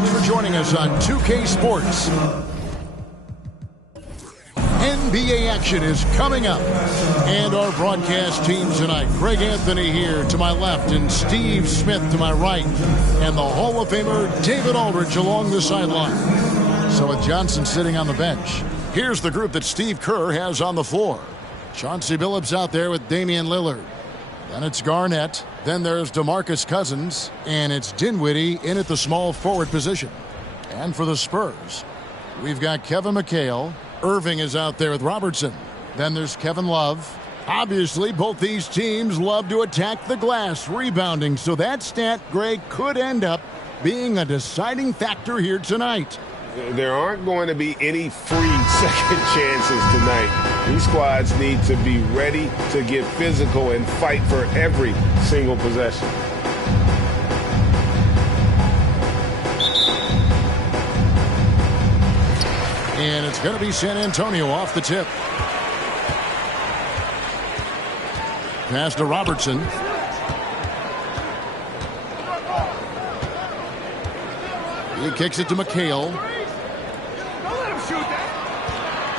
Thanks for joining us on 2K Sports. NBA action is coming up. And our broadcast team tonight, Greg Anthony here to my left and Steve Smith to my right. And the Hall of Famer David Aldridge along the sideline. So with Johnson sitting on the bench, here's the group that Steve Kerr has on the floor. Chauncey Billups out there with Damian Lillard. Then it's Garnett. Then there's DeMarcus Cousins. And it's Dinwiddie in at the small forward position. And for the Spurs, we've got Kevin McHale. Irving is out there with Robertson. Then there's Kevin Love. Obviously, both these teams love to attack the glass, rebounding. So that stat, Greg, could end up being a deciding factor here tonight. There aren't going to be any free second chances tonight. These squads need to be ready to get physical and fight for every single possession. And it's going to be San Antonio off the tip. Pass to Robertson. He kicks it to McHale.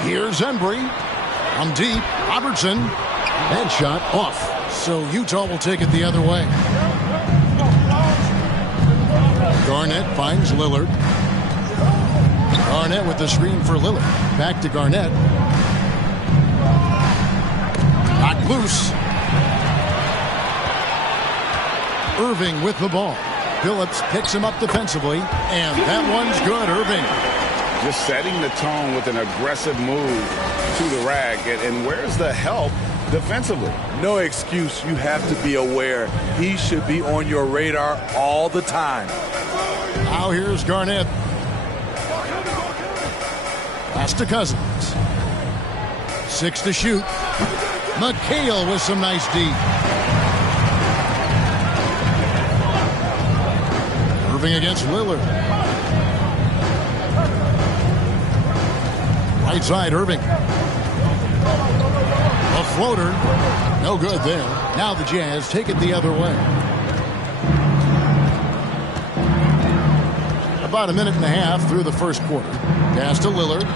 Here's Embry. From deep. Robertson. Headshot off. So Utah will take it the other way. Garnett finds Lillard. Garnett with the screen for Lillard. Back to Garnett. Knocked loose. Irving with the ball. Billups picks him up defensively. And that one's good, Irving. Just setting the tone with an aggressive move to the rack. And where's the help defensively? No excuse. You have to be aware. He should be on your radar all the time. Now here's Garnett. Pass to Cousins. 6 to shoot. McHale with some nice D. Irving against Lillard. Right side, Irving. A floater. No good there. Now the Jazz take it the other way. About a minute and a half through the first quarter. Pass to Lillard.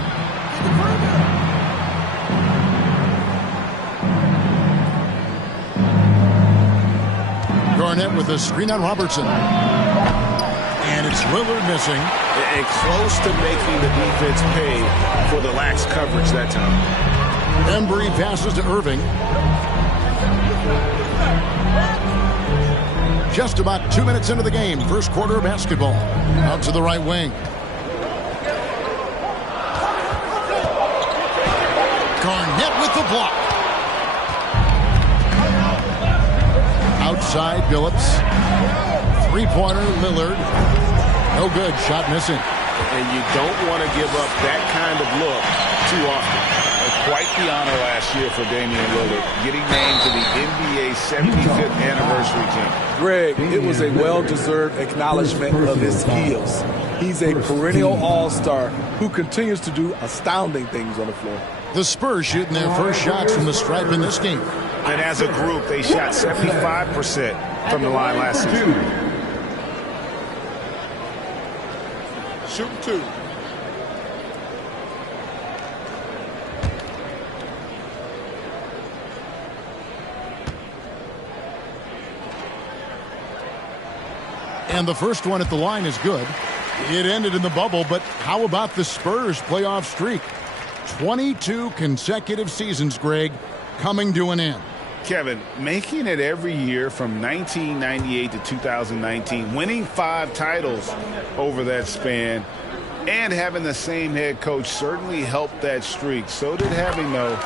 Garnett with a screen on Robertson. And it's Lillard missing. And close to making the defense pay for the lax coverage that time. Embry passes to Irving. Just about 2 minutes into the game. First quarter of basketball. Out to the right wing. Garnett with the block. Outside, Billups. Three-pointer, Lillard. No good. Shot missing. And you don't want to give up that kind of look too often. Quite the honor last year for Damian Lillard, getting named to the NBA 75th anniversary team. Greg, it was a well-deserved acknowledgement of his skills. He's a perennial all-star who continues to do astounding things on the floor. The Spurs shooting their first shots from the stripe in this game. And as a group, they shot 75% from the line last season. Shooting two. And the first one at the line is good. It ended in the bubble, but how about the Spurs playoff streak? 22 consecutive seasons, Greg, coming to an end. Kevin, making it every year from 1998 to 2019, winning 5 titles over that span, and having the same head coach certainly helped that streak. So did having, a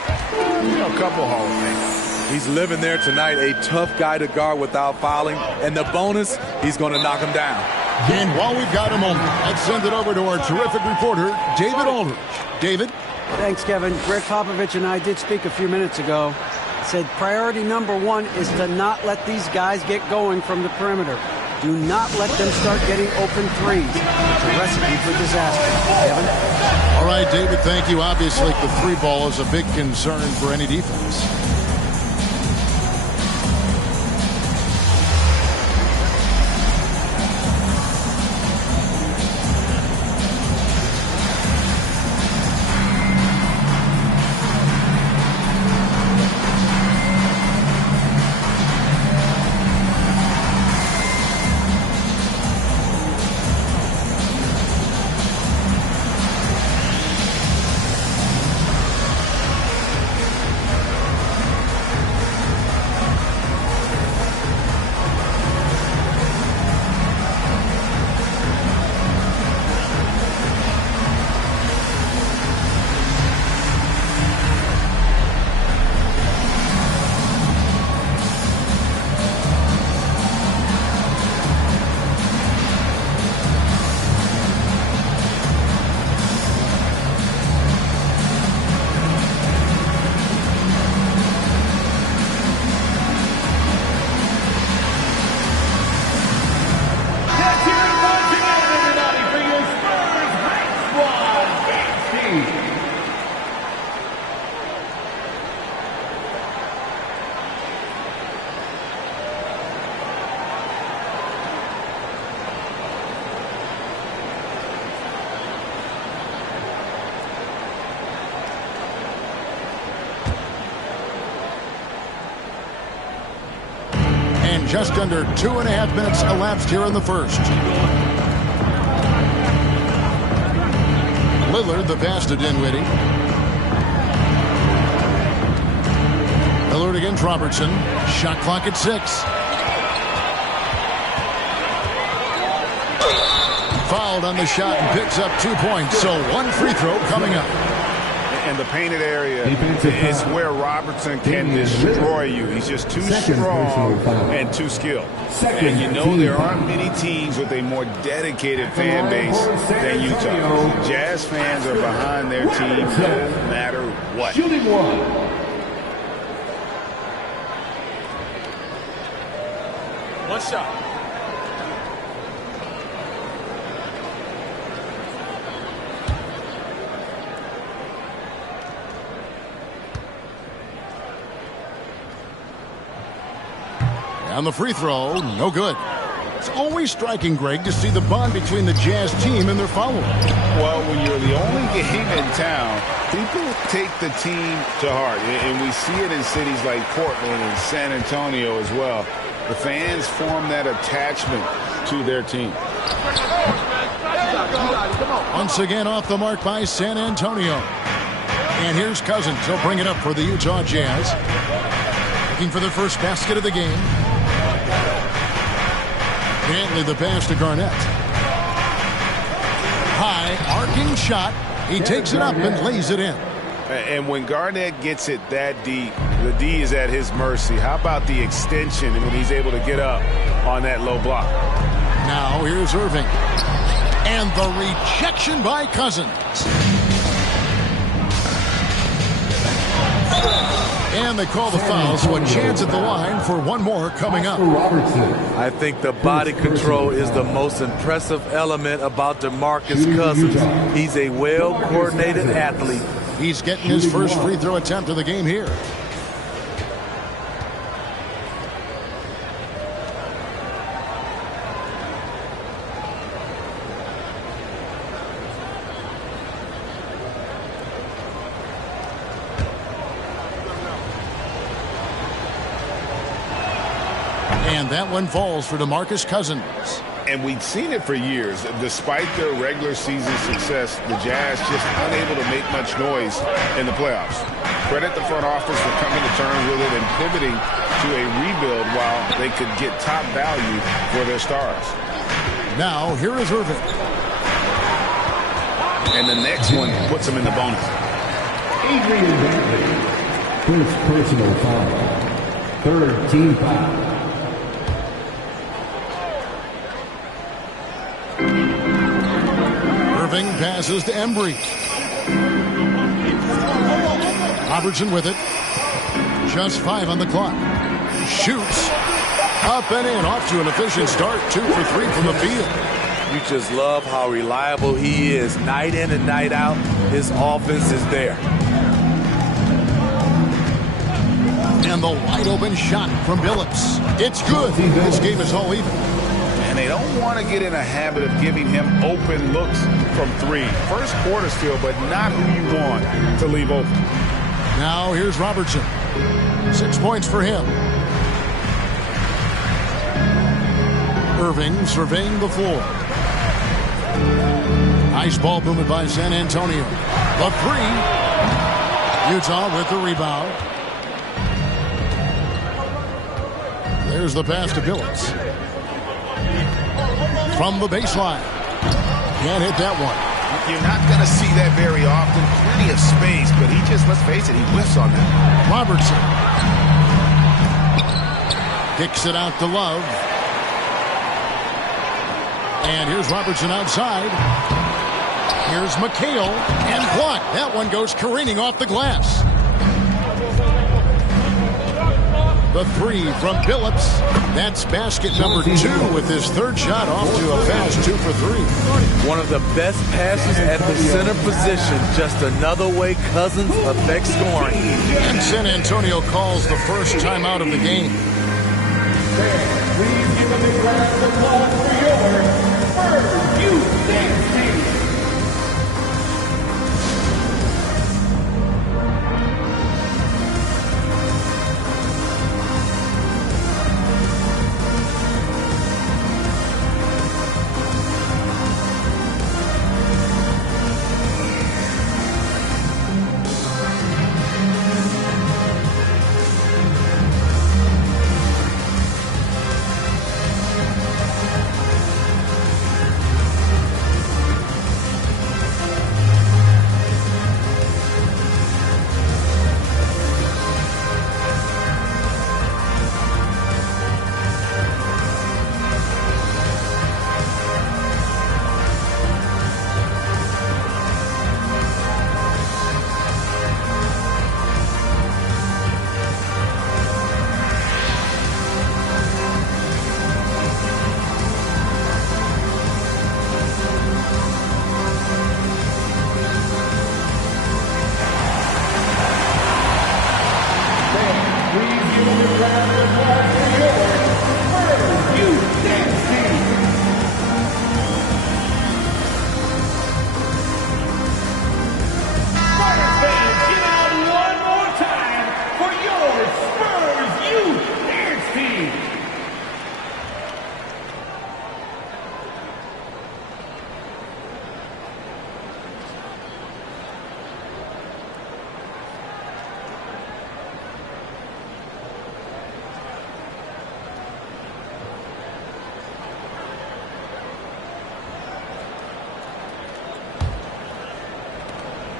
couple Hall of Famers. He's living there tonight, a tough guy to guard without fouling. And the bonus, he's going to knock him down. And while we've got a moment, let's send it over to our terrific reporter, David Aldridge. David? Thanks, Kevin. Greg Popovich and I did speak a few minutes ago. Said priority number 1 is to not let these guys get going from the perimeter. Do not let them start getting open threes. It's a recipe for disaster. Kevin? All right, David, thank you. Obviously, the three ball is a big concern for any defense. Just under 2.5 minutes elapsed here in the first. Lillard, the pass to Dinwiddie. Lillard against Robertson. Shot clock at 6. Fouled on the shot and picks up 2 points. So one free throw coming up. And the painted area is where Robertson can destroy you. He's just too strong and too skilled. And you know there aren't many teams with a more dedicated fan base than Utah. Jazz fans are behind their team no matter what. One shot. On the free throw, no good. It's always striking, Greg, to see the bond between the Jazz team and their followers. Well, when you're the only game in town, people take the team to heart. And we see it in cities like Portland and San Antonio as well. The fans form that attachment to their team. Once again off the mark by San Antonio. And here's Cousins. He'll bring it up for the Utah Jazz. Looking for their first basket of the game. Bentley the pass to Garnett. High, arcing shot. He takes it up and lays it in. And when Garnett gets it that deep, the D is at his mercy. How about the extension when he's able to get up on that low block? Now here's Irving. And the rejection by Cousins. And they call the foul, so a chance at the line for one more coming up. I think the body control is the most impressive element about DeMarcus Cousins. He's a well-coordinated athlete. He's getting his first free throw attempt of the game here. And that one falls for DeMarcus Cousins. And we've seen it for years. Despite their regular season success, the Jazz just unable to make much noise in the playoffs. Credit the front office for coming to terms with it and pivoting to a rebuild while they could get top value for their stars. Now, here is Irving. And the next one puts them in the bonus. Adrian Bentley, first personal foul, third team foul. Irving passes to Embry. Robertson with it. Just 5 on the clock. Shoots. Up and in. Off to an efficient start. 2 for 3 from the field. You just love how reliable he is. Night in and night out, his offense is there. And the wide open shot from Billups. It's good. This game is all even. And they don't want to get in a habit of giving him open looks from 3. First quarter still, but not who you want to leave open. Now here's Robertson. 6 points for him. Irving surveying the floor. Nice ball movement by San Antonio. The 3. Utah with the rebound. There's the pass to Billups. From the baseline. Can't hit that one. You're not going to see that very often. Plenty of space, but he just, let's face it, he whiffs on that. Robertson. Kicks it out to Love. And here's Robertson outside. Here's McHale. And blocked. That one goes careening off the glass. The 3 from Billups. That's basket number 2 with his third shot off to a fast 2 for 3. One of the best passes at the center position. Just another way Cousins affects scoring. And San Antonio calls the first timeout of the game. Please give a big round of applause for your first U16 team.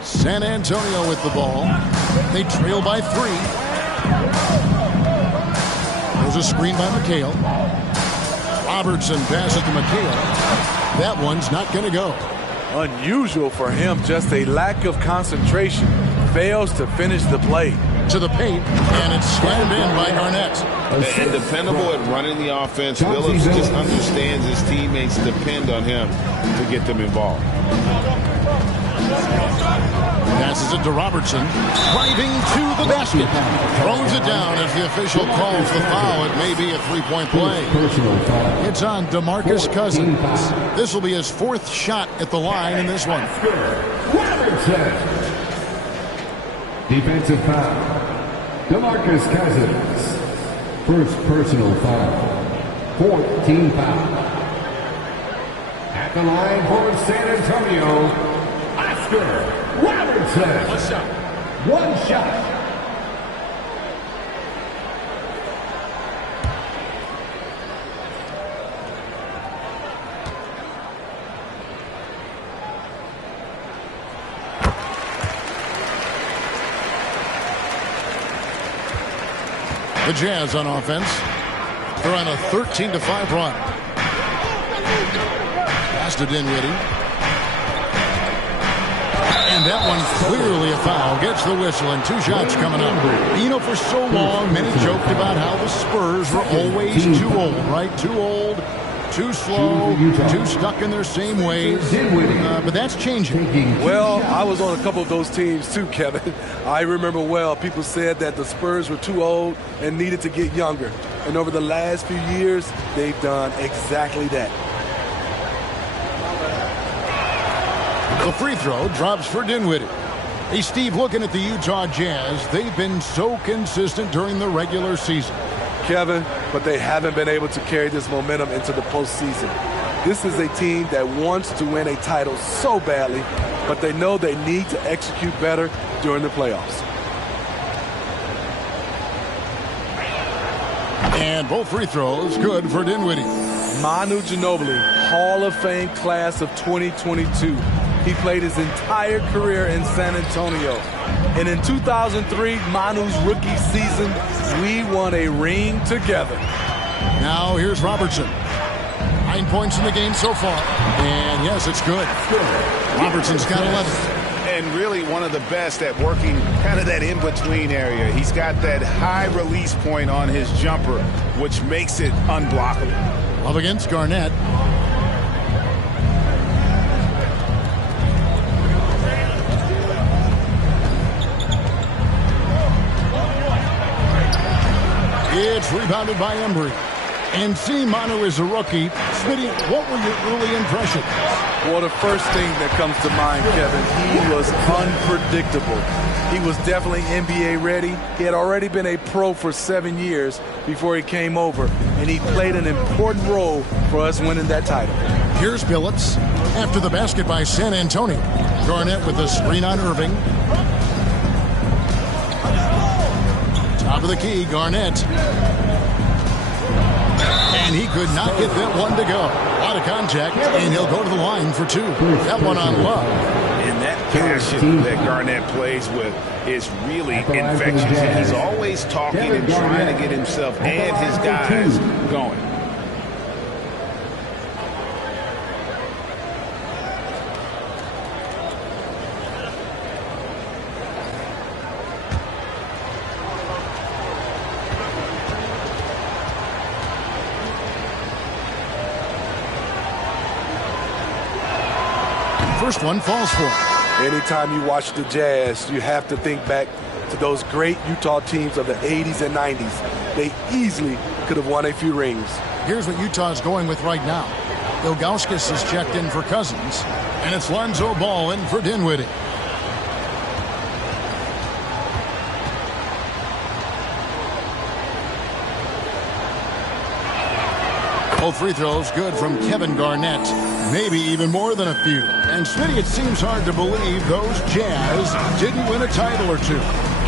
San Antonio with the ball. They trail by 3. There's a screen by McHale. Robertson passes to McHale. That one's not going to go. Unusual for him, just a lack of concentration. Fails to finish the play. To the paint, and it's slammed in by Garnett. And dependable at running the offense. Phillips just understands his teammates depend on him to get them involved. Passes it to Robertson. Driving to the basket. Throws it down as the official calls the foul. It may be a three-point play. It's on DeMarcus Cousins. This will be his 4th shot at the line in this one. Defensive foul. DeMarcus Cousins. First personal foul. 4th team foul. At the line for San Antonio, Oscar Robertson. One shot. The Jazz on offense. They're on a 13-5 run. Pass to Dinwiddie. And that one clearly a foul. Gets the whistle and 2 shots coming up. You know, for so long, many joked about how the Spurs were always too old, right? Too old, too slow, too stuck in their same ways. But that's changing. Well, I was on a couple of those teams too, Kevin. I remember well, people said that the Spurs were too old and needed to get younger. And over the last few years, they've done exactly that. The free throw drops for Dinwiddie. Hey, Steve, looking at the Utah Jazz, they've been so consistent during the regular season. Kevin, but they haven't been able to carry this momentum into the postseason. This is a team that wants to win a title so badly, but they know they need to execute better during the playoffs. And both free throws good for Dinwiddie. Manu Ginobili, Hall of Fame class of 2022. He played his entire career in San Antonio. And in 2003, Manu's rookie season, we won a ring together. Now here's Robertson. 9 points in the game so far. And yes, it's good. Robertson's got 11. And really one of the best at working kind of that in-between area. He's got that high release point on his jumper, which makes it unblockable. Up against Garnett. It's rebounded by Embry. And seeing Manu as a rookie, Smitty, what were your early impressions? Well, the first thing that comes to mind, Kevin, he was unpredictable. He was definitely NBA ready. He had already been a pro for 7 years before he came over, and he played an important role for us winning that title. Here's Billups after the basket by San Antonio. Garnett with the screen on Irving. Top of the key, Garnett. And he could not get that one to go. A lot of contact, and he'll go to the line for 2. That one on Love. And that passion that Garnett plays with is really infectious. And he's always talking and trying to get himself and his guys going. First one falls for him. Anytime you watch the Jazz, you have to think back to those great Utah teams of the 80s and 90s. They easily could have won a few rings. Here's what Utah's going with right now. Ilgauskas is checked in for Cousins, and it's Lonzo Ball in for Dinwiddie. Both free throws good from Kevin Garnett. Maybe even more than a few. And Smitty, it seems hard to believe those Jazz didn't win a title or 2.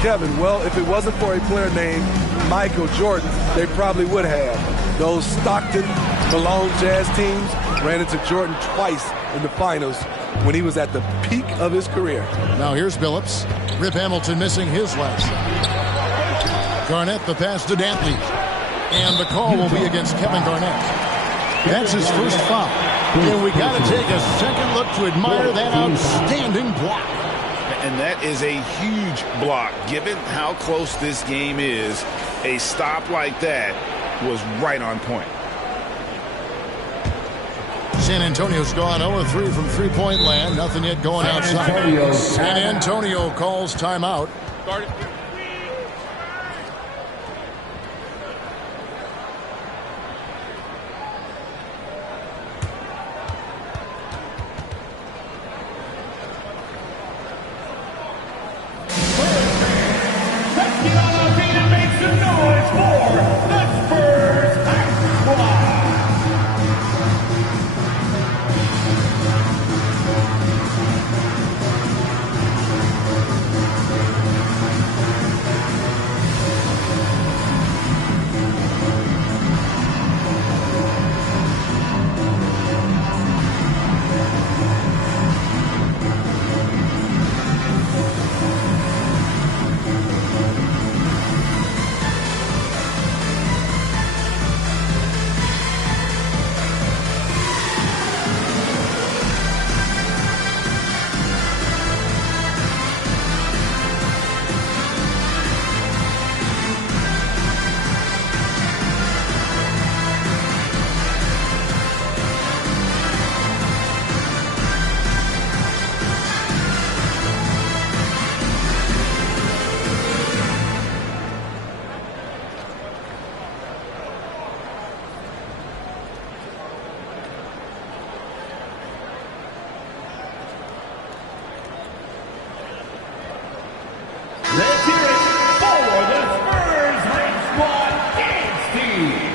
Kevin, well, if it wasn't for a player named Michael Jordan, they probably would have. Those Stockton, Malone Jazz teams ran into Jordan twice in the finals when he was at the peak of his career. Now here's Billups. Rip Hamilton missing his last shot. Garnett the pass to Dantley. And the call will be against Kevin Garnett. That's his first foul. And we got to take a second look to admire that outstanding block. And that is a huge block. Given how close this game is, a stop like that was right on point. San Antonio's gone 0-3 from three-point land. Nothing yet going outside. San Antonio calls timeout. Let's hear it for the Spurs Red Squad Dance Team.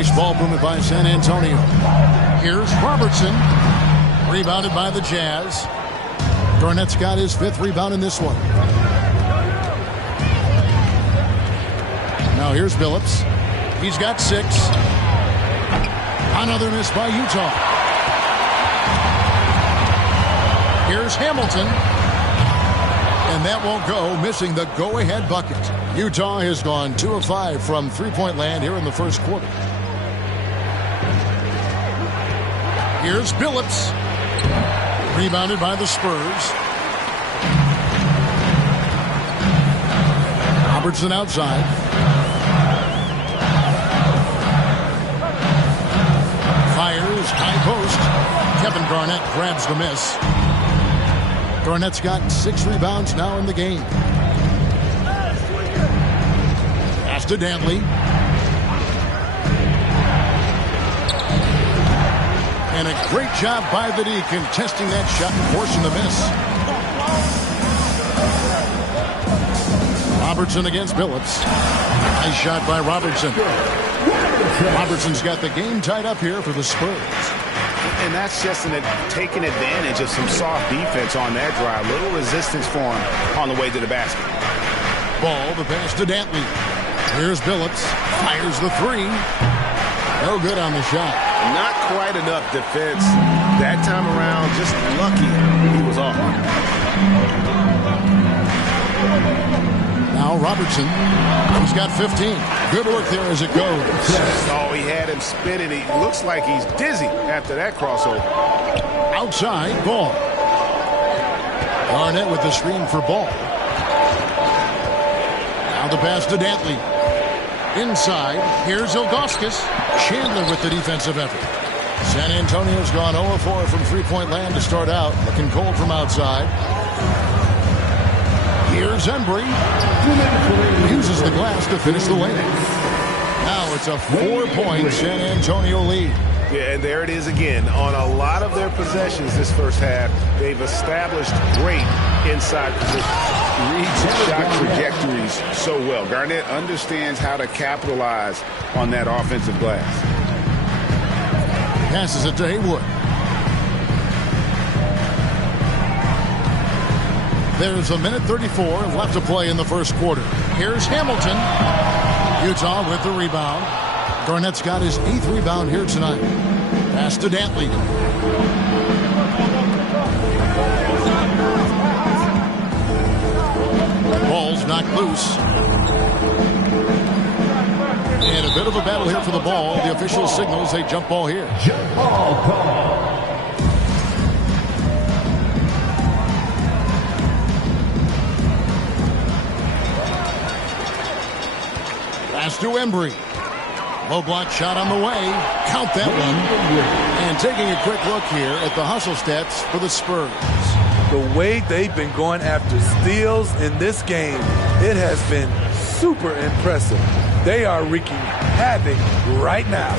Nice ball movement by San Antonio. Here's Robertson. Rebounded by the Jazz. Garnett's got his fifth rebound in this one. Now here's Billups. He's got 6. Another miss by Utah. Here's Hamilton. And that won't go, missing the go-ahead bucket. Utah has gone 2 of 5 from three-point land here in the first quarter. Here's Billups. Rebounded by the Spurs. Robertson outside. Fires, high post. Kevin Garnett grabs the miss. Garnett's got 6 rebounds now in the game. Pass to Dantley. And a great job by the D contesting that shot and forcing the miss. Robertson against Billups. Nice shot by Robertson. Robertson's got the game tied up here for the Spurs. And that's just taking advantage of some soft defense on that drive. Little resistance for him on the way to the basket. Ball, the pass to Dantley. Here's Billups. Fires the 3. No good on the shot. Not quite enough defense that time around. Just lucky he was off. Now Robertson. He's got 15. Good work there as it goes. Oh, he had him spinning. He looks like he's dizzy after that crossover. Outside, Ball. Garnett with the screen for Ball. Now the pass to Dantley. Inside, here's Ilgauskas. Chandler with the defensive effort. San Antonio's gone 0-4 from three-point land to start out. Looking cold from outside. Here's Embry. Uses the glass to finish the lane. Now it's a 4-point San Antonio lead. Yeah, and there it is again. On a lot of their possessions this first half, they've established great inside position. Reads shot trajectories so well. Garnett understands how to capitalize on that offensive glass. Passes it to Haywood. There's a minute 34 left to play in the first quarter. Here's Hamilton. Utah with the rebound. Garnett's got his 8th rebound here tonight. Pass to Dantley. Ball's knocked loose. And a bit of a battle here for the ball. The official signals a jump ball here. Jump ball call. Pass to Embry. Low block shot on the way. Count that one. And taking a quick look here at the hustle stats for the Spurs. The way they've been going after steals in this game, it has been super impressive. They are wreaking havoc right now.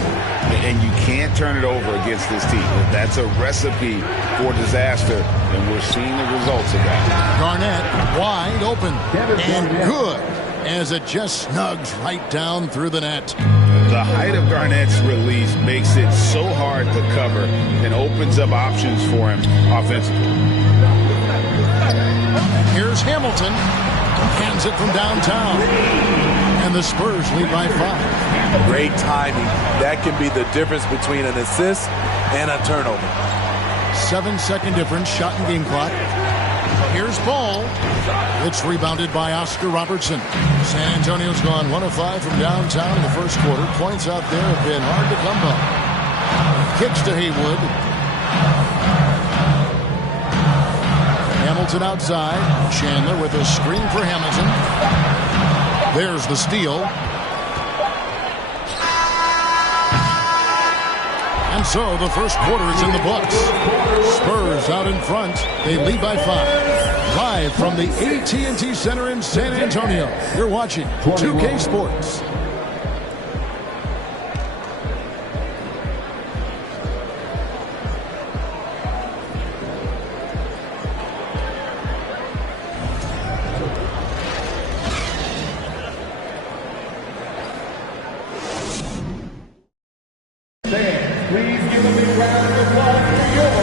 And you can't turn it over against this team. That's a recipe for disaster, and we're seeing the results of that. Garnett wide open and good as it just snugs right down through the net. The height of Garnett's release makes it so hard to cover and opens up options for him offensively. Here's Hamilton. Hands it from downtown. And the Spurs lead by 5. Great timing. That can be the difference between an assist and a turnover. 7-second difference, shot and game clock. Here's Ball. It's rebounded by Oscar Robertson. San Antonio's gone 1 of 5 from downtown in the first quarter. Points out there have been hard to come by. Kicks to Haywood. Hamilton outside. Chandler with a screen for Hamilton. There's the steal. And so the first quarter is in the books. Spurs out in front. They lead by 5. Live from the AT&T Center in San Antonio. You're watching 2K Sports.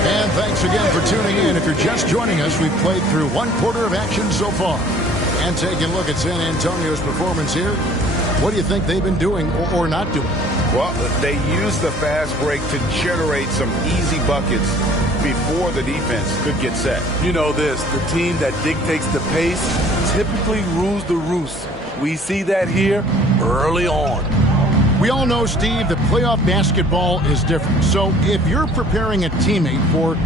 And thanks again for tuning in. If you're just joining us, we've played through 1 quarter of action so far. And taking a look at San Antonio's performance here, what do you think they've been doing or not doing? Well, they used the fast break to generate some easy buckets before the defense could get set. You know this, the team that dictates the pace typically rules the roost. We see that here early on. We all know, Steve, that playoff basketball is different. So if you're preparing a teammate for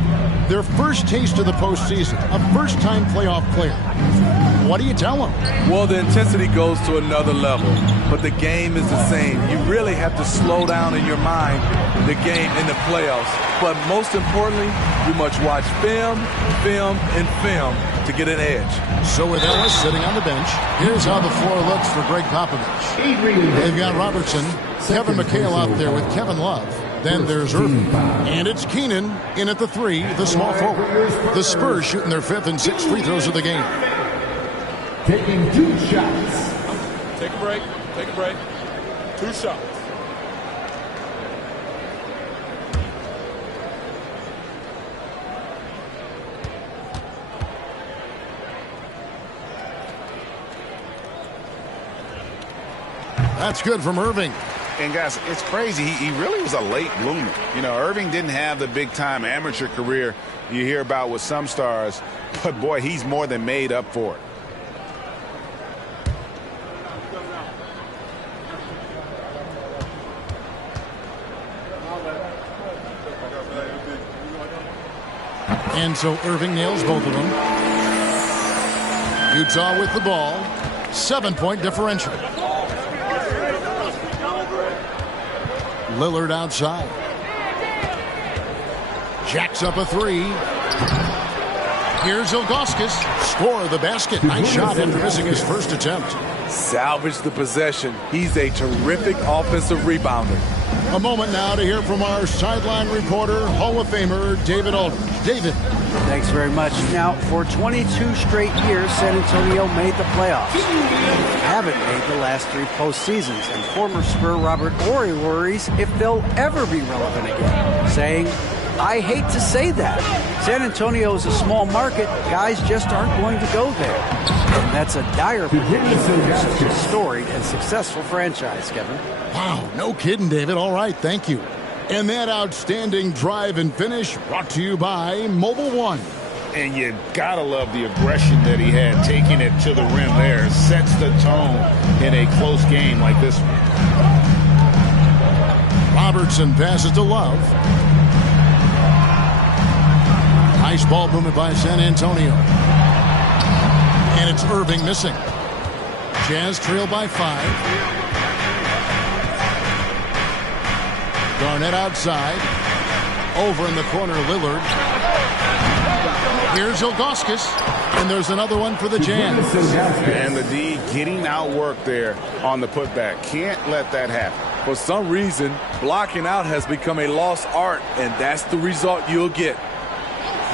their first taste of the postseason, a first-time playoff player, what do you tell them? Well, the intensity goes to another level, but the game is the same. You really have to slow down in your mind the game in the playoffs. But most importantly, you must watch film, and film to get an edge. So with Ellis sitting on the bench, here's how the floor looks for Greg Popovich. They've got Robertson, Kevin McHale out there with Kevin Love. Then there's Irving. And it's Keenan in at the 3, the small forward. The Spurs shooting their 5th and 6th free throws of the game. Taking 2 shots. Take a break. Take a break. 2 shots. That's good from Irving. And guys, it's crazy. He really was a late bloomer. You know, Irving didn't have the big-time amateur career you hear about with some stars, but boy, he's more than made up for it. And so Irving nails both of them. Utah with the ball. 7-point differential. Lillard outside. Jacks up a 3. Here's Ilgauskas. Score the basket. Nice shot after missing his first attempt. Salvage the possession. He's a terrific offensive rebounder. A moment now to hear from our sideline reporter, Hall of Famer David Aldridge. David. Thanks very much. Now, for 22 straight years, San Antonio made the playoffs. They haven't made the last 3 postseasons, and former Spur Robert Horry worries if they'll ever be relevant again, saying, I hate to say that. San Antonio is a small market. Guys just aren't going to go there. And that's a dire prediction for such a storied and successful franchise, Kevin. Wow, no kidding, David. All right, thank you. And that outstanding drive and finish brought to you by Mobile One. And you gotta love the aggression that he had, taking it to the rim there. Sets the tone in a close game like this one. Robertson passes to Love. Nice ball movement by San Antonio. And it's Irving missing. Jazz trail by 5. Garnett outside. Over in the corner, Lillard. Here's Ilgauskas. And there's another one for the Jazz. And the D getting outworked there on the putback. Can't let that happen. For some reason, blocking out has become a lost art, and that's the result you'll get.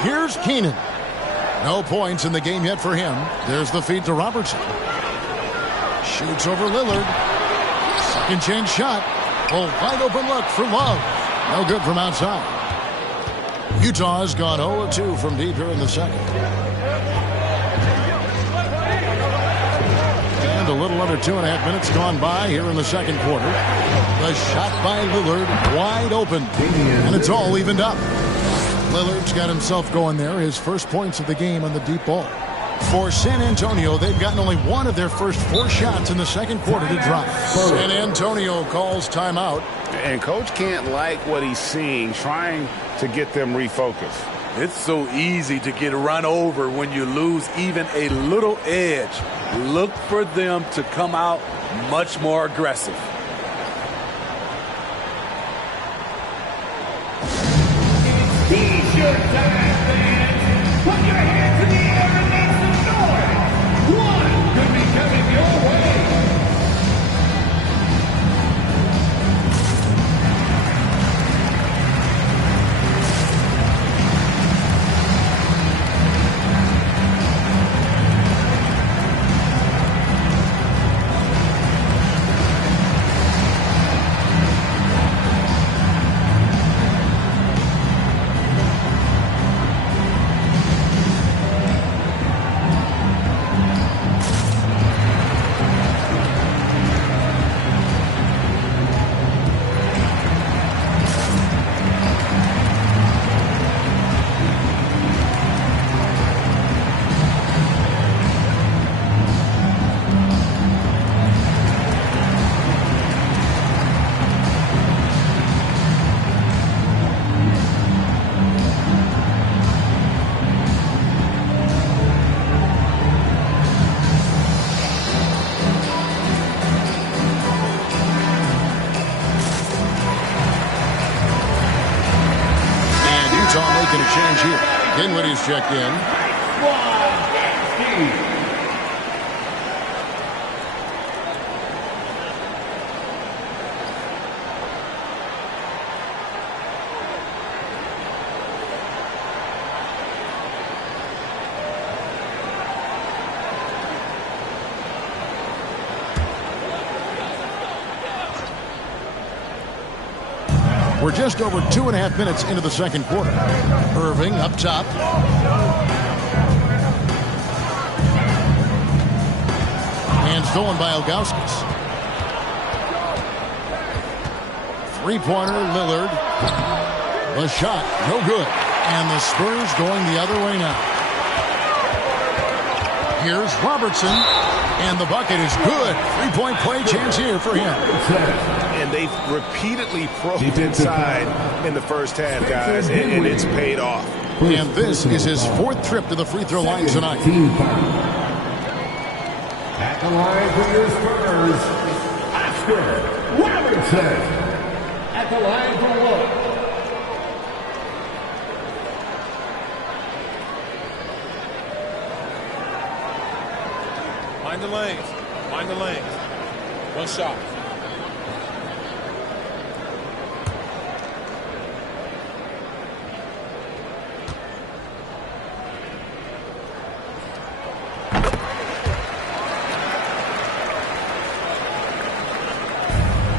Here's Keenan. No points in the game yet for him. There's the feed to Robertson. Shoots over Lillard. Second chance shot. Oh, wide open look for Love. No good from outside. Utah has gone 0-2 from deep here in the second. And a little under 2.5 minutes gone by here in the second quarter. The shot by Lillard wide open. And it's all evened up. Lillard's got himself going there. His first points of the game on the deep ball. For San Antonio, they've gotten only one of their first 4 shots in the second quarter to drop. San Antonio calls timeout. And coach can't like what he's seeing, trying to get them refocused. It's so easy to get run over when you lose even a little edge. Look for them to come out much more aggressive. T-shirt time, fans. Put your hands in the air and make some noise. One could be coming your way. Making a change here. Dinwiddie's checked in. We're just over 2.5 minutes into the second quarter. Irving up top. And stolen by Ilgauskas. Three-pointer, Lillard. The shot, no good. And the Spurs going the other way now. Here's Robertson. And the bucket is good. Three-point play chance here for him. And they've repeatedly probed inside in the first half, guys, and it's paid off. And this is his 4th trip to the free throw line tonight. At the line for your Spurs, Oscar Robertson. At the line for one. 1 Mind the lanes. Mind the lanes. One shot.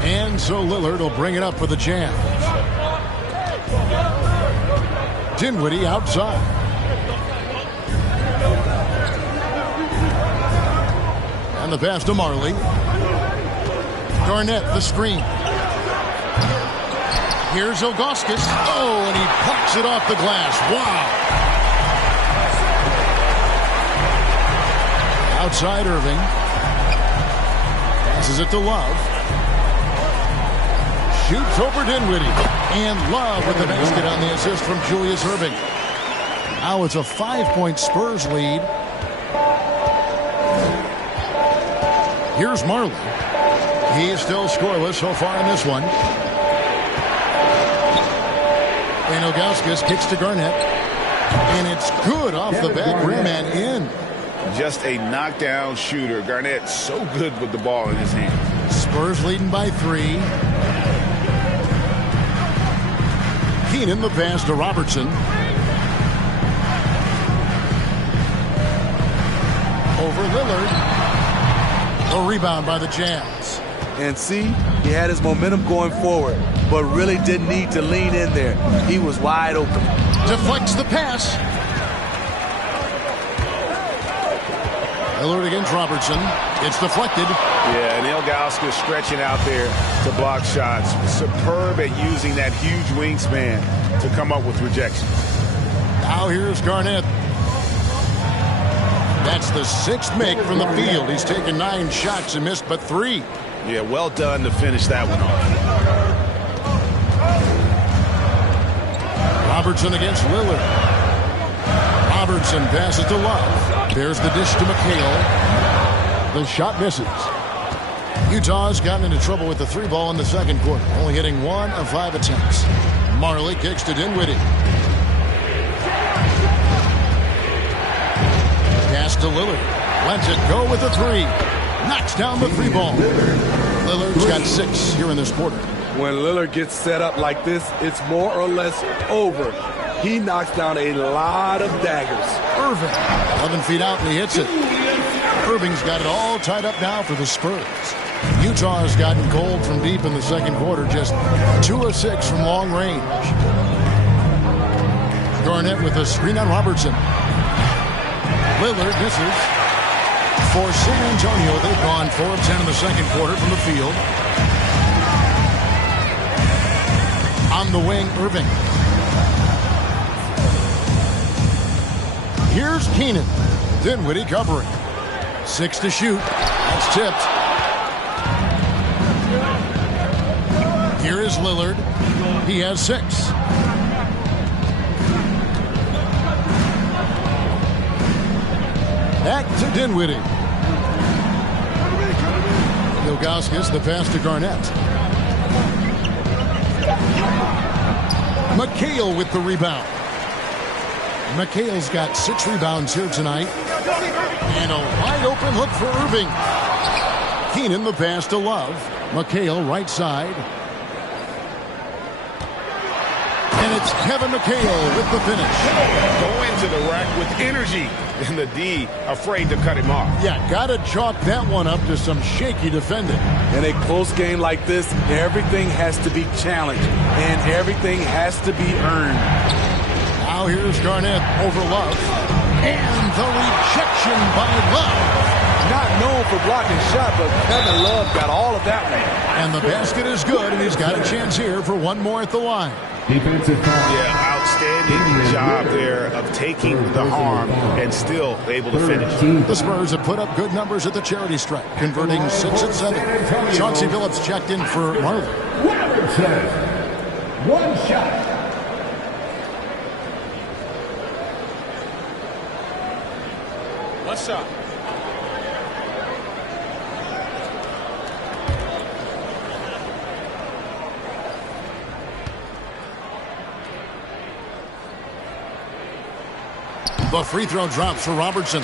And so Lillard will bring it up for the Jazz. Dinwiddie outside. And the pass to Marley. Garnett, the screen. Here's Ilgauskas. Oh, and he pucks it off the glass. Wow. Outside Irving. Passes it to Love. Shoots over Dinwiddie. And Love with the basket on the assist from Julius Erving. Now it's a 5-point Spurs lead. Here's Marley. He is still scoreless so far in this one. And Ilgauskas kicks to Garnett. And it's good off the back rim and in. Just a knockdown shooter. Garnett so good with the ball in his hands. Spurs leading by 3. Keenan the pass to Robertson. Over Lillard. A rebound by the Jazz. And see, he had his momentum going forward, but really didn't need to lean in there. He was wide open. Deflects the pass. Lillard against Robertson. It's deflected. Yeah, and Ilgauskas stretching out there to block shots. Superb at using that huge wingspan to come up with rejections. Now here's Garnett. That's the 6th make from the field. He's taken 9 shots and missed but 3. Yeah, well done to finish that one off. Robertson against Lillard. Robertson passes to Love. There's the dish to McHale. The shot misses. Utah's gotten into trouble with the 3 ball in the second quarter, only hitting 1 of 5 attempts. Marley kicks to Dinwiddie. Pass to Lillard. Lets it go with the 3. Knocks down the 3 ball. Lillard's got 6 here in this quarter. When Lillard gets set up like this, it's more or less over. He knocks down a lot of daggers. Irving, 11 feet out, and he hits it. Irving's got it all tied up now for the Spurs. Utah has gotten cold from deep in the second quarter, just 2 of 6 from long range. Garnett with a screen on Robertson. Lillard misses. For San Antonio, they've gone 4 of 10 in the second quarter from the field. On the wing, Irving. Here's Keenan. Dinwiddie covering. 6 to shoot. That's tipped. Here is Lillard. He has 6. Back to Dinwiddie. Ilgauskas, the pass to Garnett. McHale with the rebound. McHale's got 6 rebounds here tonight. And a wide open look for Irving. Keenan the pass to Love. McHale right side. And it's Kevin McHale with the finish. Going to the rack with energy. And the D afraid to cut him off. Yeah, got to chalk that one up to some shaky defending. In a close game like this, everything has to be challenged. And everything has to be earned. Now here's Garnett over Love. And the rejection by Love. Not known for blocking shot, but Kevin Love got all of that one. And the basket is good, and he's got a chance here for one more at the line. Defensive foul. Yeah, outstanding job there of taking the harm and still able to finish. The Spurs have put up good numbers at the charity stripe, converting 6 and 7. Chauncey Billups checked in for Marley. Robertson. 1 shot. One shot. The free throw drops for Robertson.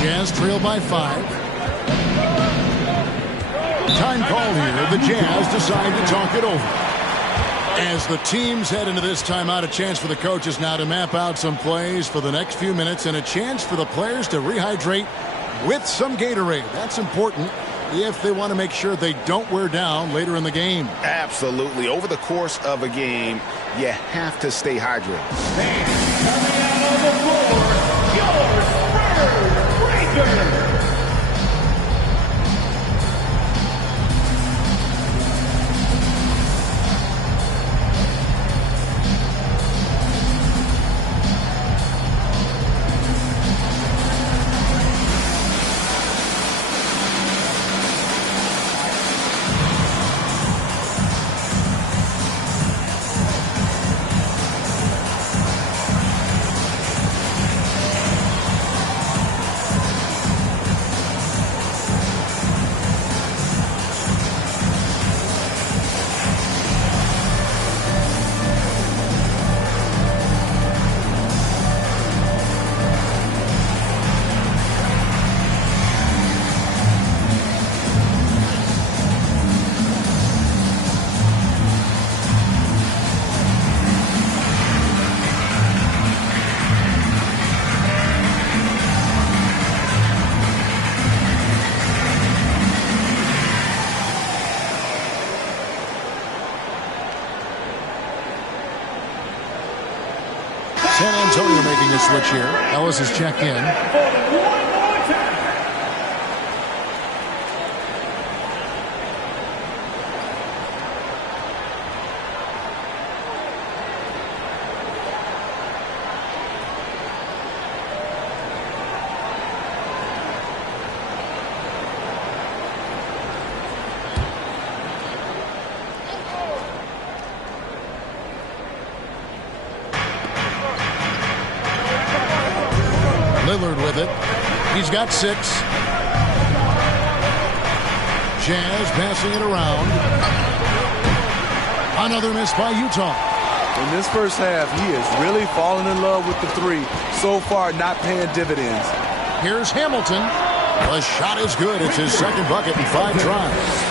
Jazz trail by 5. Time called here. The Jazz decide to talk it over. As the teams head into this timeout, a chance for the coaches now to map out some plays for the next few minutes and a chance for the players to rehydrate with some Gatorade. That's important if they want to make sure they don't wear down later in the game. Absolutely. Over the course of a game, you have to stay hydrated. And coming out on the floor, your Spurs Breaker. San Antonio making a switch here. Ellis is checked in. Lillard with it. He's got 6. Jazz passing it around. Another miss by Utah. In this first half, he is really falling in love with the 3. So far, not paying dividends. Here's Hamilton. The shot is good. It's his second bucket in 5 tries.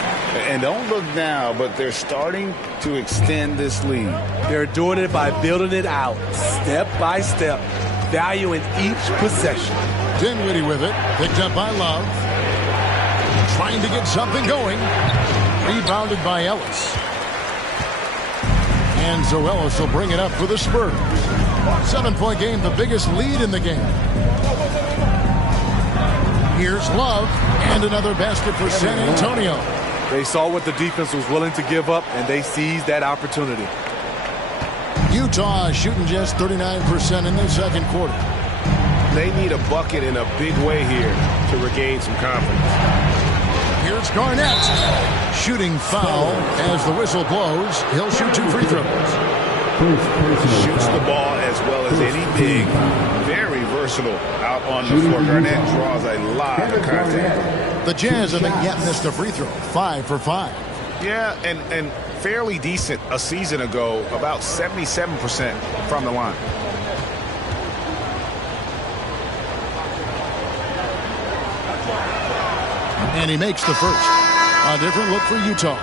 And don't look now, but they're starting to extend this lead. They're doing it by building it out, step by step, valuing each possession. Dinwiddie with it. Picked up by Love. Trying to get something going. Rebounded by Ellis. And so Ellis will bring it up for the Spurs. 7-point game, the biggest lead in the game. Here's Love. And another basket for San Antonio. They saw what the defense was willing to give up, and they seized that opportunity. Utah shooting just 39% in the second quarter. They need a bucket in a big way here to regain some confidence. Here's Garnett. Shooting foul as the whistle blows. He'll shoot 2 free throws. Shoots the ball as well as any big. Very versatile out on the floor. Garnett draws a lot of contact. The Jazz haven't yet missed a free throw. 5 for 5. Yeah, and fairly decent a season ago, about 77% from the line. And he makes the first. A different look for Utah.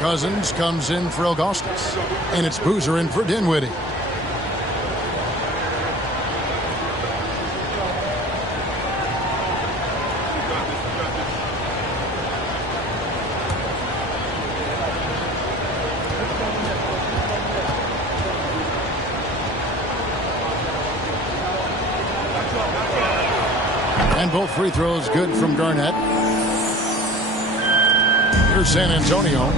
Cousins comes in for Augustus. And it's Boozer in for Dinwiddie. And both free throws good from Garnett. Here's San Antonio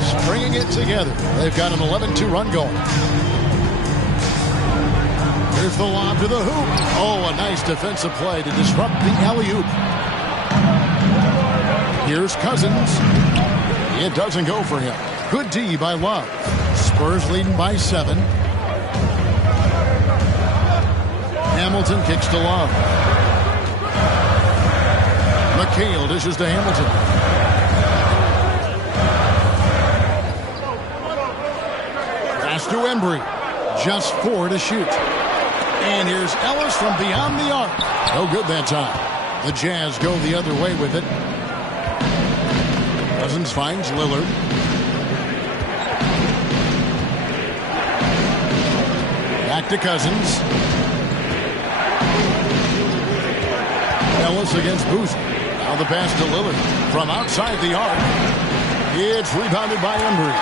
stringing it together. They've got an 11-2 run going. Here's the lob to the hoop. Oh, a nice defensive play to disrupt the alley-oop. Here's Cousins. It doesn't go for him. Good D by Love. Spurs leading by 7. Hamilton kicks to Love. McHale dishes to Hamilton. Pass to Embry. Just 4 to shoot. And here's Ellis from beyond the arc. No good that time. The Jazz go the other way with it. Cousins finds Lillard. Back to Cousins. Ellis against Boozer. Now the pass to Lillard from outside the arc. It's rebounded by Embry.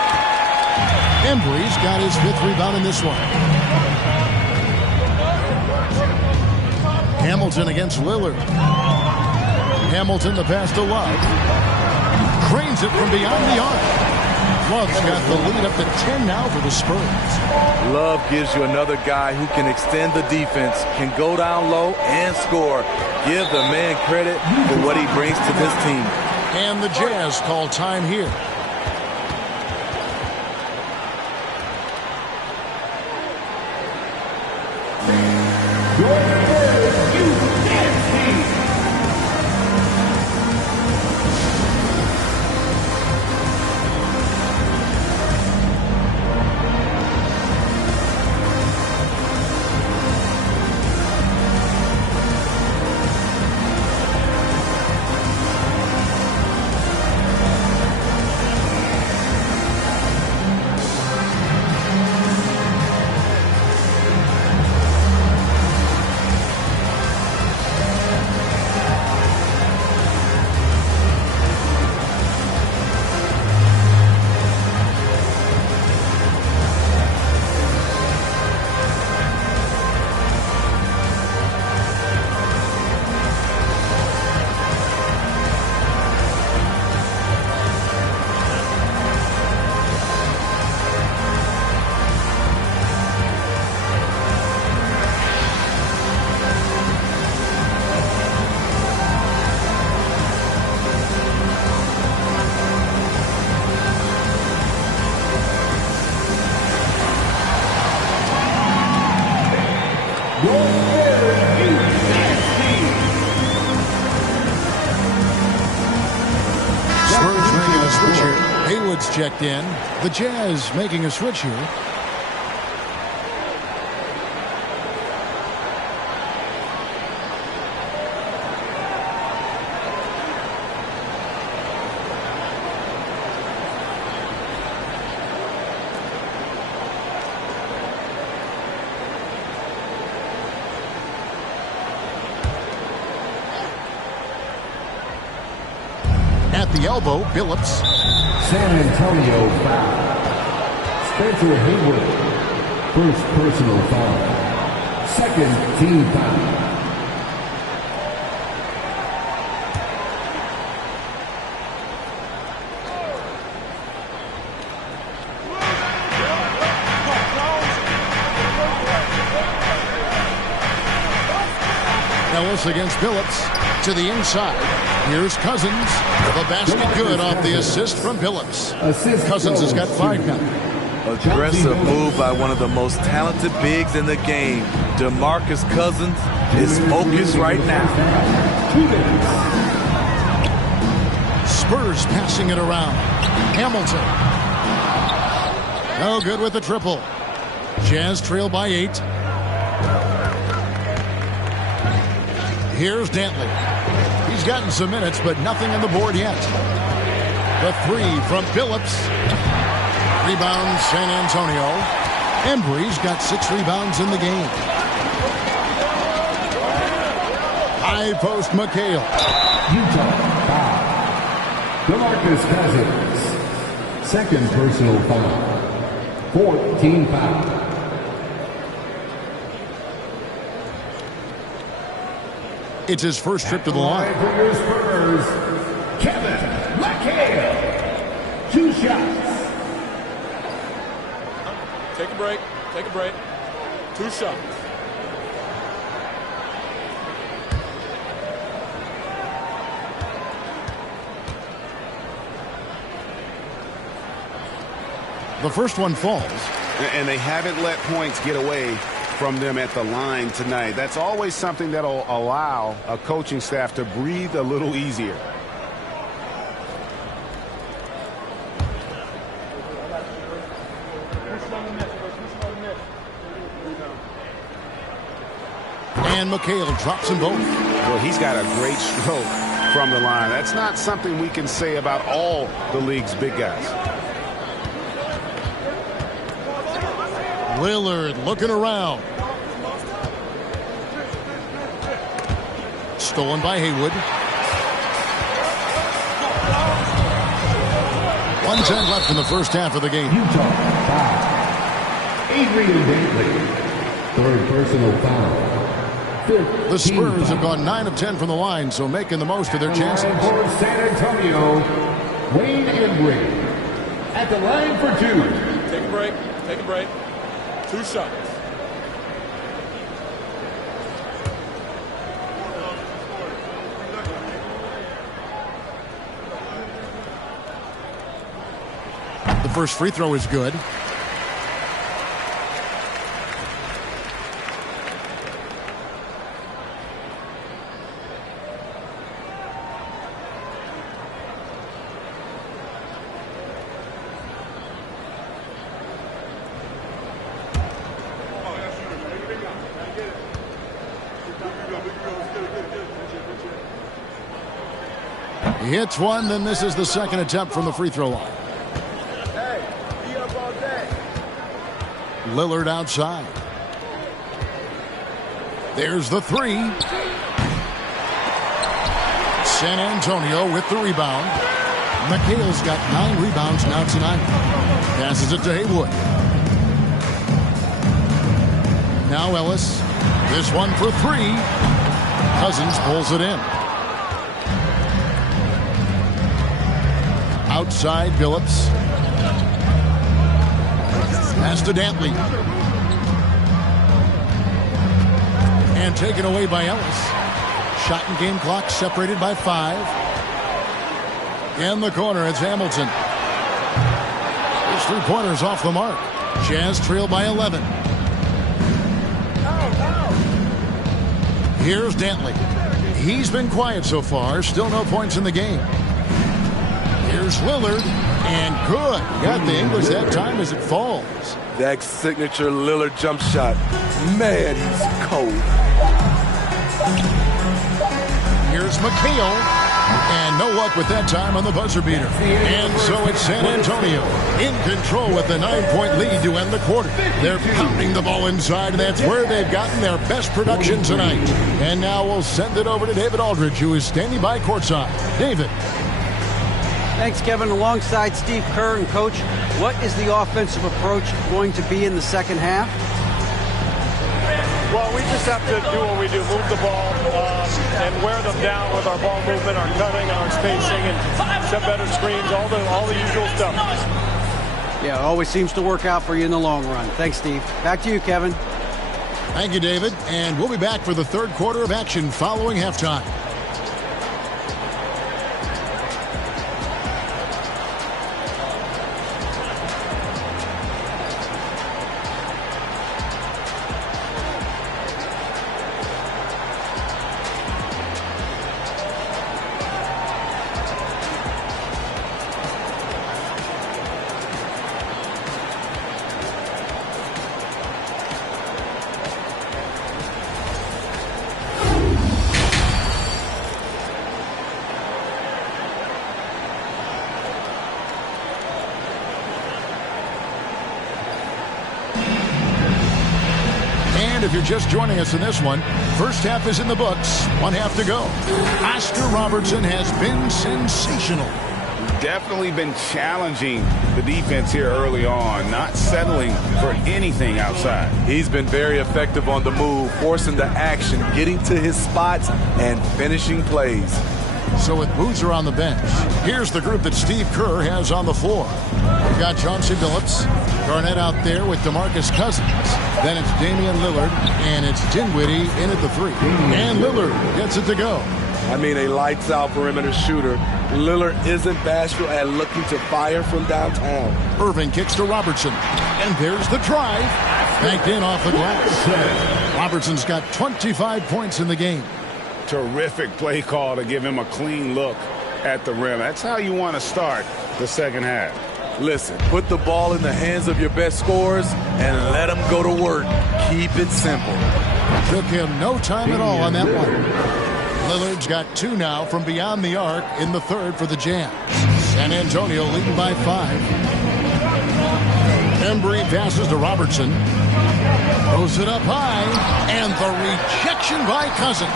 Embry's got his 5th rebound in this one. Hamilton against Lillard. Hamilton the pass to Love. Cranes it from beyond the arc. Love's got the lead up to 10 now for the Spurs. Love gives you another guy who can extend the defense, can go down low and score. Give the man credit for what he brings to this team. And the Jazz call time here. Haywood's checked in. The Jazz making a switch here. At the elbow, Billups. San Antonio foul. Spencer Haywood. First personal foul. Second team foul. Ellis against Billups. To the inside. Here's Cousins. The basket good off the assist from Billups. Cousins has got 5 now. Aggressive move by one of the most talented bigs in the game. DeMarcus Cousins is focused right now. Spurs passing it around. Hamilton. No good with the triple. Jazz trail by 8. Here's Dantley. He's gotten some minutes, but nothing on the board yet. The 3 from Billups. Rebound, San Antonio. Embry's got 6 rebounds in the game. High post, McHale. Utah foul. DeMarcus Cousins. Second personal foul. 14 foul. It's his first trip to the line. For your Spurs, Kevin McHale. 2 shots. Take a break. Take a break. 2 shots. The first one falls. And they haven't let points get away from them at the line tonight. That's always something that'll allow a coaching staff to breathe a little easier. And And McHale drops them both. Well, he's got a great stroke from the line. That's not something we can say about all the league's big guys. Lillard looking around. Stolen by Haywood. 1:10 left in the first half of the game. Utah foul. Adrian Dantley. Third personal foul. The Spurs have gone 9 of 10 from the line, so making the most of their chances. For San Antonio, Wayne Embry at the line for 2. Take a break. Take a break. 2 shots. The first free throw is good. He hits one, then this is the second attempt from the free throw line. Lillard outside. There's the three. San Antonio with the rebound. McHale's got 9 rebounds now tonight. Passes it to Haywood. Now Ellis. This one for 3. Cousins pulls it in. Outside Phillips. Pass to Dantley. And taken away by Ellis. Shot and game clock separated by 5. In the corner, it's Hamilton. His 3-pointers off the mark. Jazz trail by 11. Here's Dantley. He's been quiet so far. Still no points in the game. Here's Lillard. And good. Got the English that time as it falls. That signature Lillard jump shot. Man, he's cold. Here's McHale. And no luck with that time on the buzzer beater. And so it's San Antonio in control with the 9-point lead to end the quarter. They're pounding the ball inside, and that's where they've gotten their best production tonight. And now we'll send it over to David Aldridge, who is standing by courtside. David. Thanks, Kevin. Alongside Steve Kerr and Coach, what is the offensive approach going to be in the second half? Well, we just have to do what we do, move the ball and wear them down with our ball movement, our cutting, our spacing, and set better screens, all the usual stuff. Yeah, it always seems to work out for you in the long run. Thanks, Steve. Back to you, Kevin. Thank you, David. And we'll be back for the third quarter of action following halftime. If you're just joining us in this one, first half is in the books. 1 half to go. Oscar Robertson has been sensational. Definitely been challenging the defense here early on, not settling for anything outside. He's been very effective on the move, forcing the action, getting to his spots, and finishing plays. So with Boozer on the bench, here's the group that Steve Kerr has on the floor. We've got Chauncey Billups, Garnett out there with DeMarcus Cousins. Then it's Damian Lillard, and it's Dinwiddie in at the 3. And Lillard gets it to go. I mean, a lights-out perimeter shooter. Lillard isn't bashful at looking to fire from downtown. Irving kicks to Robertson. And there's the drive. Banked in off the glass. Robertson's got 25 points in the game. Terrific play call to give him a clean look at the rim. That's how you want to start the second half. Listen, put the ball in the hands of your best scorers and let them go to work. Keep it simple. Took him no time at all on that one. Lillard's got 2 now from beyond the arc in the third for the Jazz. San Antonio leading by 5. Embry passes to Robertson. Throws it up high. And the rejection by Cousins.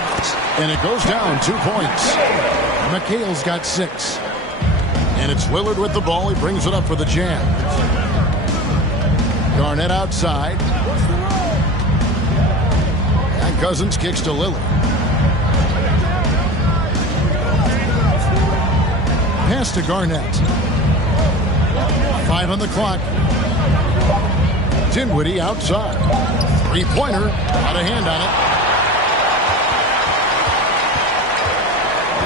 And it goes down 2 points. McHale's got 6. And it's Lillard with the ball. He brings it up for the Jazz. Garnett outside. And Cousins kicks to Lillard. Pass to Garnett. 5 on the clock. Dinwiddie outside. 3-pointer. Got a hand on it.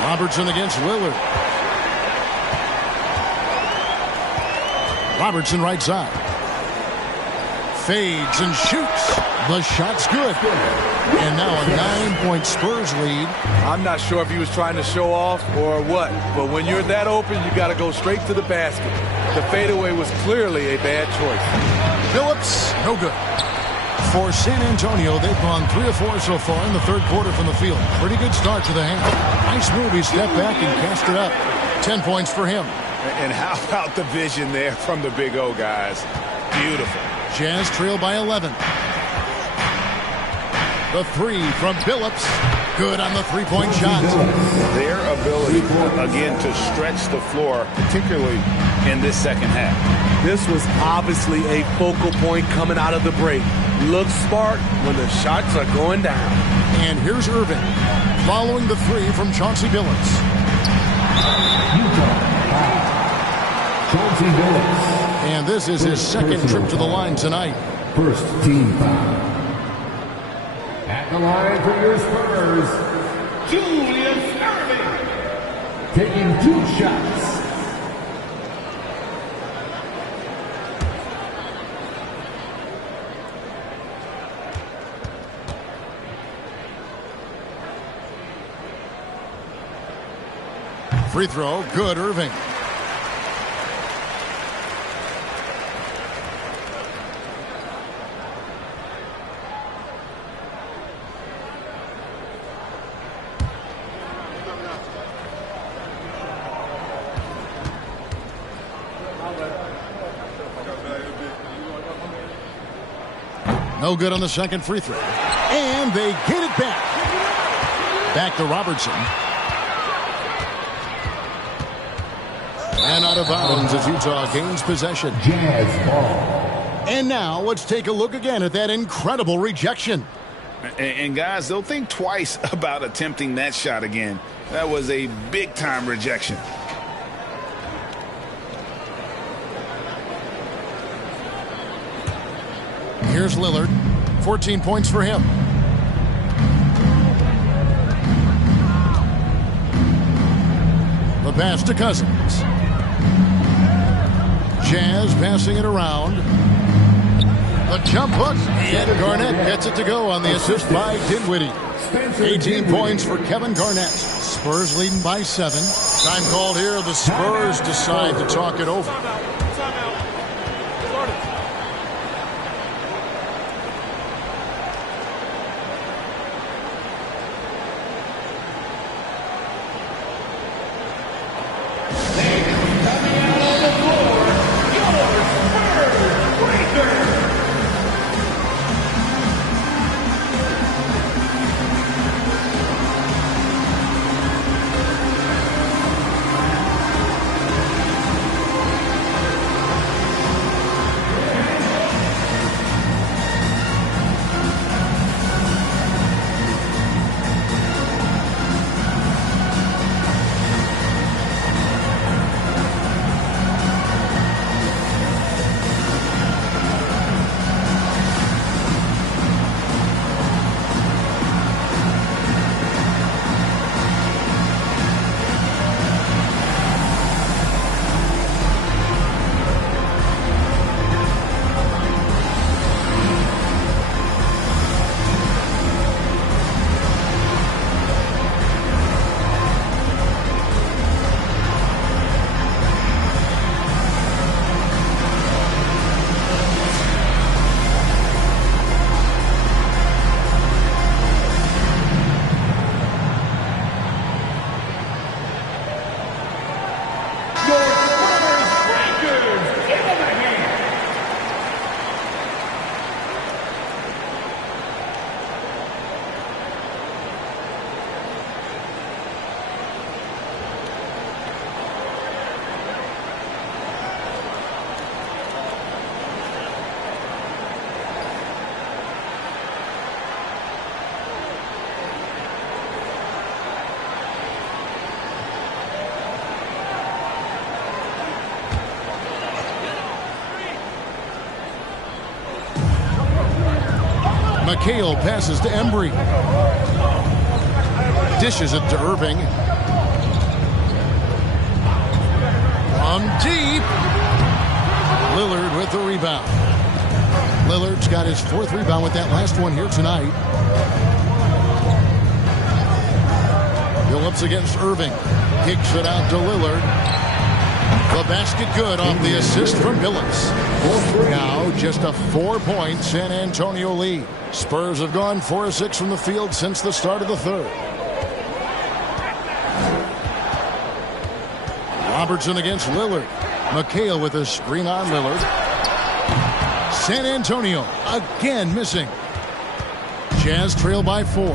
Robertson against Lillard. Robertson right side. Fades and shoots. The shot's good. And now a 9-point Spurs lead. I'm not sure if he was trying to show off or what, but when you're that open, you got to go straight to the basket. The fadeaway was clearly a bad choice. Phillips, no good. For San Antonio, they've gone 3 of 4 so far in the third quarter from the field. Pretty good start to the half. Nice move. He stepped back and cast it up. 10 points for him. And how about the vision there from the Big O guys? Beautiful. Jazz trail by 11. The 3 from Phillips. Good on the 3-point shot. Their ability, again, to stretch the floor, particularly in this second half. This was obviously a focal point coming out of the break. Looks smart when the shots are going down. And here's Irving following the 3 from Chauncey Billups. Chauncey Billups. And this is his second trip to the line tonight. First team foul. At the line for your Spurs, Julius Irving. Taking 2 shots. Free throw, good, Irving. No good on the second free throw. And they get it back. Back to Robertson. And out of bounds as Utah gains possession. Jazz ball. And now let's take a look again at that incredible rejection. And guys, they'll think twice about attempting that shot again. That was a big-time rejection. Here's Lillard. 14 points for him. The pass to Cousins. Jazz passing it around. The jump hook. And Garnett gets it to go on the assist by Dinwiddie. 18 points for Kevin Garnett. Spurs leading by 7. Time called here. The Spurs decide to talk it over. McHale passes to Embry. Dishes it to Irving. From deep. Lillard with the rebound. Lillard's got his 4th rebound with that last one here tonight. Phillips against Irving. Kicks it out to Lillard. The basket good off the assist from Phillips. Now just a 4-point San Antonio lead. Spurs have gone 4 of 6 from the field since the start of the 3rd. Robertson against Lillard. McHale with a screen on Lillard. San Antonio again missing. Jazz trail by 4.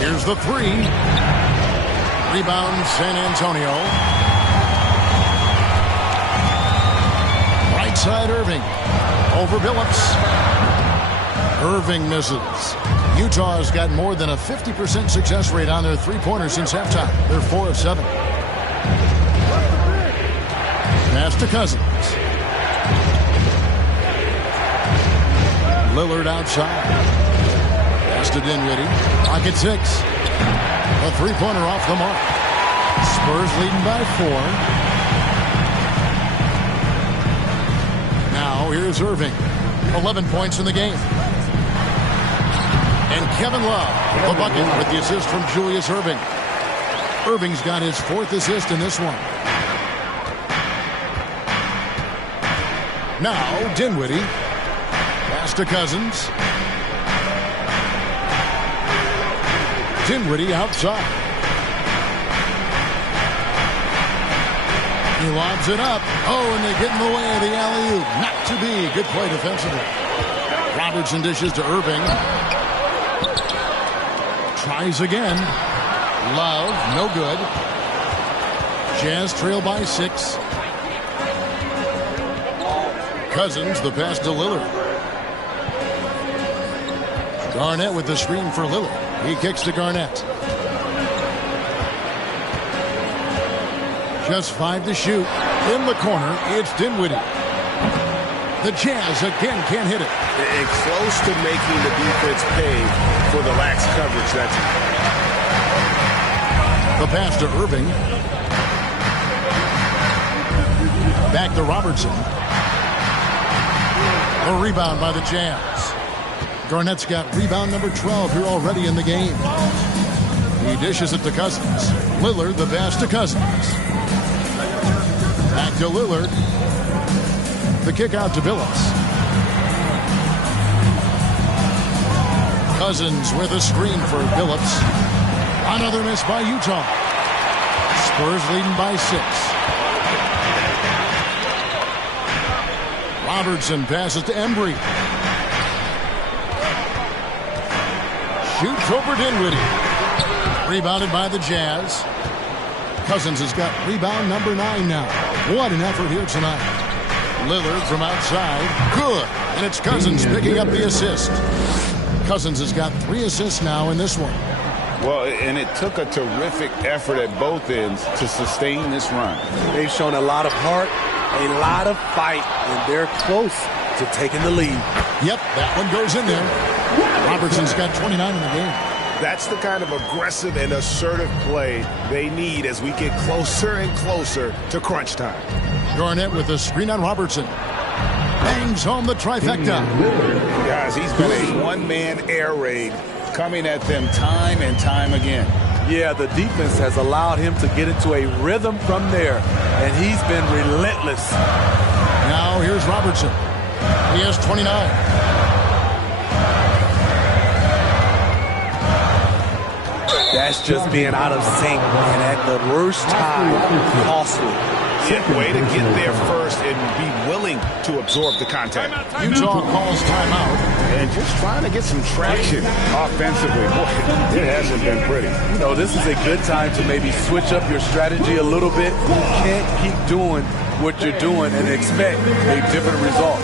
Here's the 3. Rebound San Antonio. Right side Irving. Over Phillips. Irving misses. Utah's got more than a 50% success rate on their three-pointers since halftime. They're 4 of 7. Pass to Cousins. Lillard outside. Pass to Dinwiddie. Pocket 6. A three-pointer off the mark. Spurs leading by 4. Now here's Irving. 11 points in the game. And Kevin Love, the bucket with the assist from Julius Irving. Irving's got his 4th assist in this one. Now Dinwiddie. Pass to Cousins. Dinwiddie outside. He lobs it up. Oh, and they get in the way of the alley-oop. Not to be. Good play defensively. Robertson dishes to Irving. Tries again. Love, no good. Jazz trail by 6. Cousins, the pass to Lillard. Garnett with the screen for Lillard. He kicks to Garnett. Just 5 to shoot. In the corner, it's Dinwiddie. The Jazz again can't hit it. And close to making the defense pay for the lax coverage. That's the pass to Irving. Back to Robertson. A rebound by the Jazz. Garnett's got rebound number 12 here already in the game. He dishes it to Cousins. Lillard, the pass to Cousins. Back to Lillard. The kick out to Phillips. Cousins with a screen for Phillips. Another miss by Utah. Spurs leading by 6. Robertson passes to Embry. Shoots over Dinwiddie. Rebounded by the Jazz. Cousins has got rebound number 9 now. What an effort here tonight. Lillard from outside. Good. And it's Cousins picking up the assist. Cousins has got 3 assists now in this one. well, and it took a terrific effort at both ends to sustain this run. They've shown a lot of heart, a lot of fight, and they're close to taking the lead. Yep, that one goes in there. Robertson's got 29 in the game. That's the kind of aggressive and assertive play they need as we get closer and closer to crunch time. Garnett with a screen on Robertson. Bangs home the trifecta. Guys, he's been a one-man air raid coming at them time and time again. Yeah, the defense has allowed him to get into a rhythm from there, and he's been relentless. Now here's Robertson. He has 29. That's just being out of sync, and at the worst time, costly. Yeah, way to get there first and be willing to absorb the contact. Utah calls timeout. And just trying to get some traction offensively. Boy, it hasn't been pretty. You know, this is a good time to maybe switch up your strategy a little bit. You can't keep doing what you're doing and expect a different result.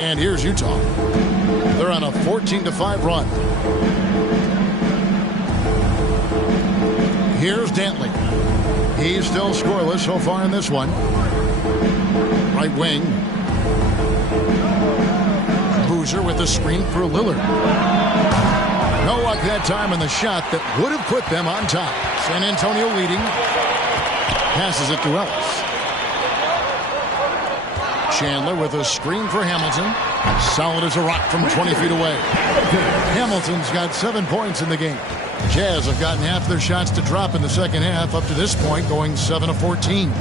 And here's Utah. They're on a 14-5 run. Here's Dantley. He's still scoreless so far in this one. Right wing. Boozer with the screen for Lillard. No luck that time on the shot that would have put them on top. San Antonio leading. Passes it to Ellis. Chandler with a screen for Hamilton. Solid as a rock from 20 feet away. Hamilton's got 7 points in the game. Jazz have gotten half their shots to drop in the second half up to this point, going 7 of 14.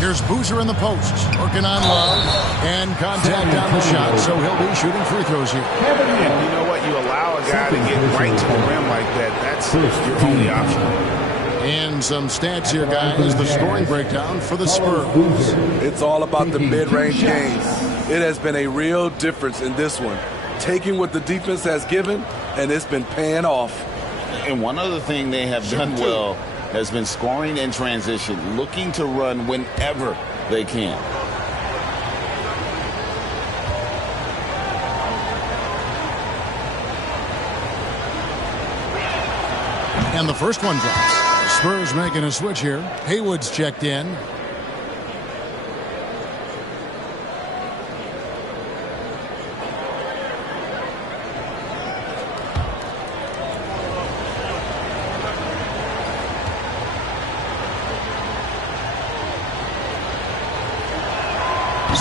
Here's Boozer in the post, working on Love, and contact on the shot, so he'll be shooting free throws here. And you know what? You allow a guy to get right to the rim like that. That's your only option. And some stats here, guys. The scoring breakdown for the Spurs. It's all about the mid-range games. It has been a real difference in this one. Taking what the defense has given, and it's been paying off. And one other thing they have done well has been scoring in transition, looking to run whenever they can. And the first one drops. Spurs making a switch here. Haywood's checked in.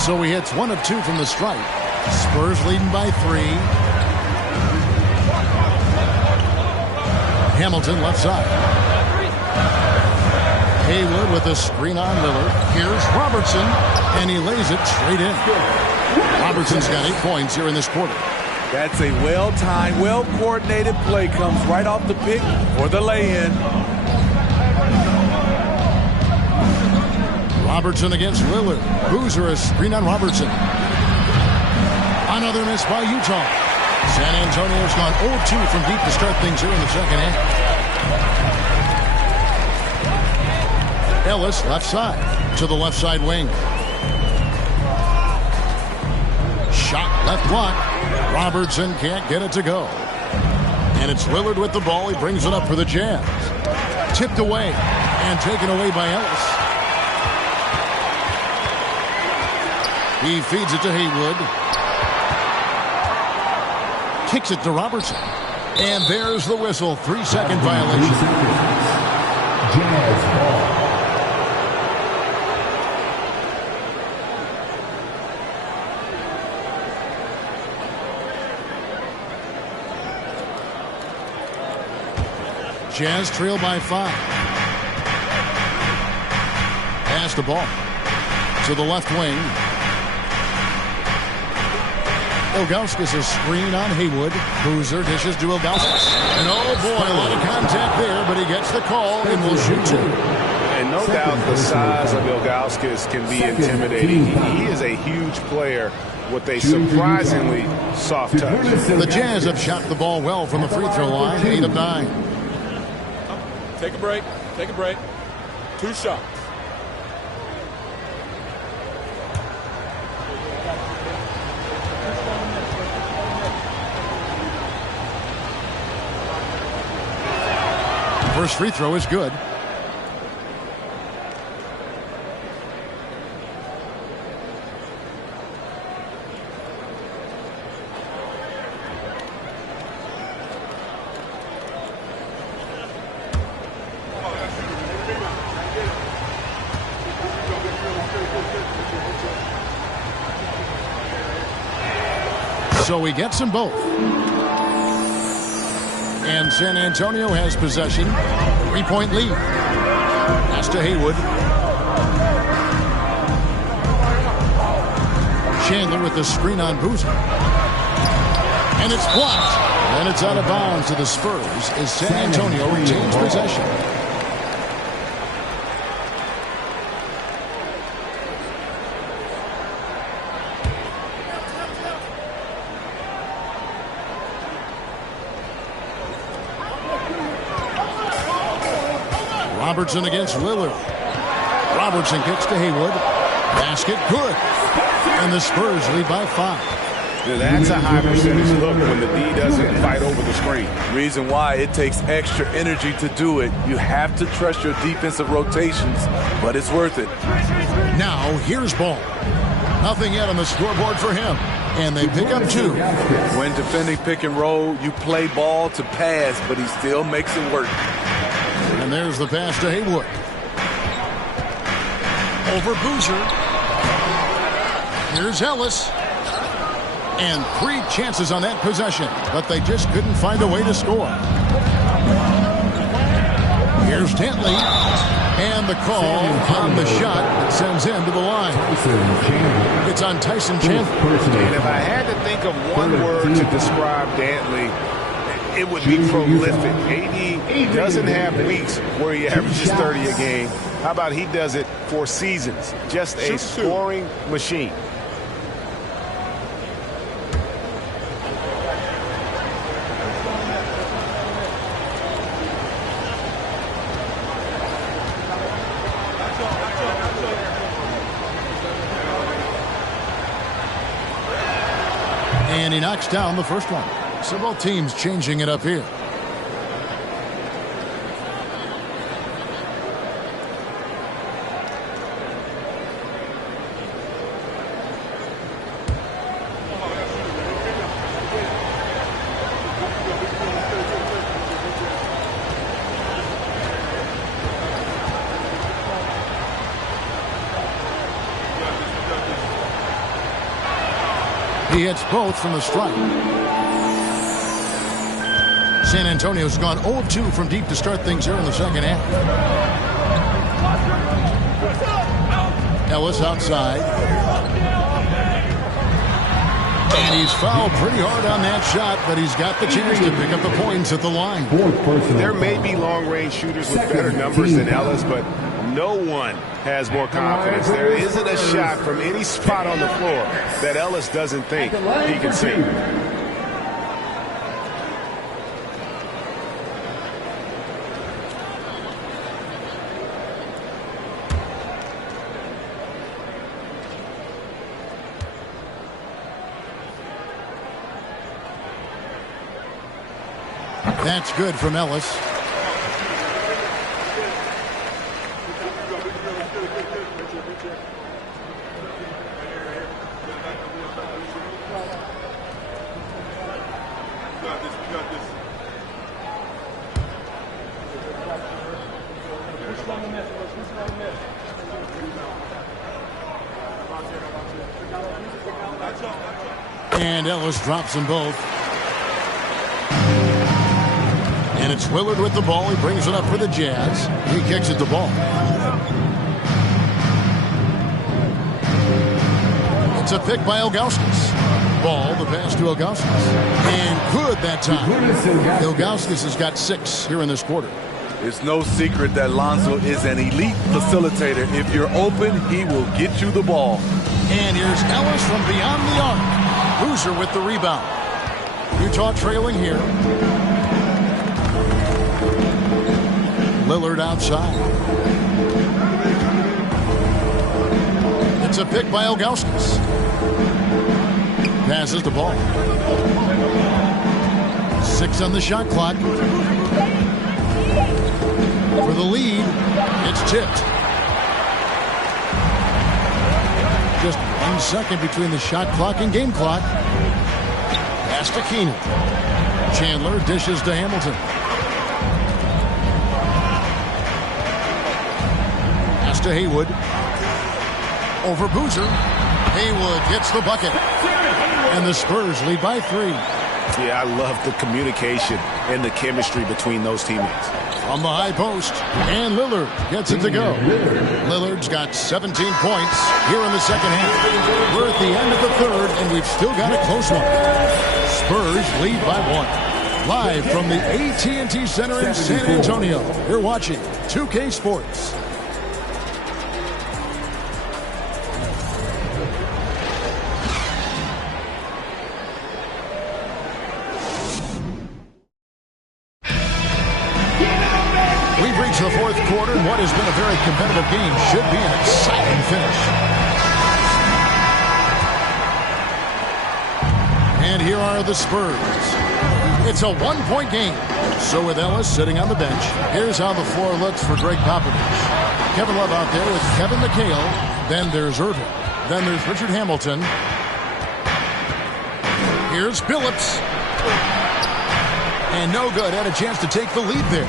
So he hits 1 of 2 from the stripe. Spurs leading by 3. Hamilton left side. Haywood with a screen on Lillard. Here's Robertson, and he lays it straight in. Robertson's got 8 points here in this quarter. That's a well-timed, well-coordinated play. Comes right off the pick for the lay-in. Robertson against Lillard. Boozer a screen on Robertson. Another miss by Utah. San Antonio's gone 0-2 from deep to start things here in the second half. Ellis left side to the left side wing. Shot left block. Robertson can't get it to go. And it's Lillard with the ball. He brings it up for the Jazz. Tipped away and taken away by Ellis. He feeds it to Haywood. Kicks it to Robertson. And there's the whistle. 3-second violation. Jazz ball. Jazz trail by 5. Pass the ball to the left wing. Ilgauskas a screen on Haywood. Boozer dishes to Ilgauskas. And oh boy, a lot of contact there, but he gets the call and will shoot 2. And no doubt the size of Ilgauskas can be intimidating. He is a huge player with a surprisingly soft touch. The Jazz have shot the ball well from the free throw line. 8 of 9. Take a break. Take a break. 2 shots. First free throw is good. So he gets them both. And San Antonio has possession. 3-point lead. Pass to Haywood. Chandler with the screen on Boozer. And it's blocked. And it's out of bounds to the Spurs as San Antonio retains possession. Robertson against Lillard. Robertson kicks to Haywood. Pass basket, good. And the Spurs lead by 5. That's a high percentage look when the D doesn't fight over the screen. Reason why it takes extra energy to do it. You have to trust your defensive rotations, but it's worth it. Now, here's Ball. Nothing yet on the scoreboard for him. And they pick up 2. When defending pick and roll, you play Ball to pass, but he still makes it work. And there's the pass to Haywood. Over Boozer. Here's Ellis. And 3 chances on that possession, but they just couldn't find a way to score. Here's Dantley. And the call on the shot that sends him to the line. It's on Tyson Chandler. And if I had to think of one word to describe Dantley, it would be prolific. AD doesn't have weeks where he averages 30 a game. How about he does it for seasons? Just a scoring machine. And he knocks down the first one. So both teams changing it up here. He hits both from the stripe. San Antonio's gone 0 of 2 from deep to start things here in the second half. Ellis outside. And he's fouled pretty hard on that shot, but he's got the chance to pick up the points at the line. There may be long-range shooters with better numbers than Ellis, but no one has more confidence. There isn't a shot from any spot on the floor that Ellis doesn't think he can see. That's good from Ellis. And Ellis drops them both. And it's Willard with the ball. He brings it up for the Jazz. He kicks it to Ball. It's a pick by Ilgauskas. Ball, the pass to Ilgauskas. And good that time. Ilgauskas has got 6 here in this quarter. It's no secret that Lonzo is an elite facilitator. If you're open, he will get you the ball. And here's Ellis from beyond the arc. Boozer with the rebound. Utah trailing here. Lillard outside. It's a pick by Ilgauskas. Passes the ball. 6 on the shot clock. For the lead, it's tipped. Just 1 second between the shot clock and game clock. Pass to Keenan. Chandler dishes to Hamilton. Pass to Haywood. Over Boozer. Haywood gets the bucket. And the Spurs lead by 3. Yeah, I love the communication and the chemistry between those teammates. On the high post, and Lillard gets it to go. Lillard's got 17 points here in the second half. We're at the end of the third, and we've still got a close one. Spurs lead by 1. Live from the AT&T Center in San Antonio, you're watching 2K Sports. The fourth quarter, and what has been a very competitive game should be an exciting finish. are the Spurs. It's a one-point game. So with Ellis sitting on the bench, here's how the floor looks for Greg Popovich. Kevin Love out there with Kevin McHale. Then there's Irving. Then there's Richard Hamilton. Here's Billups. And no good. Had a chance to take the lead there.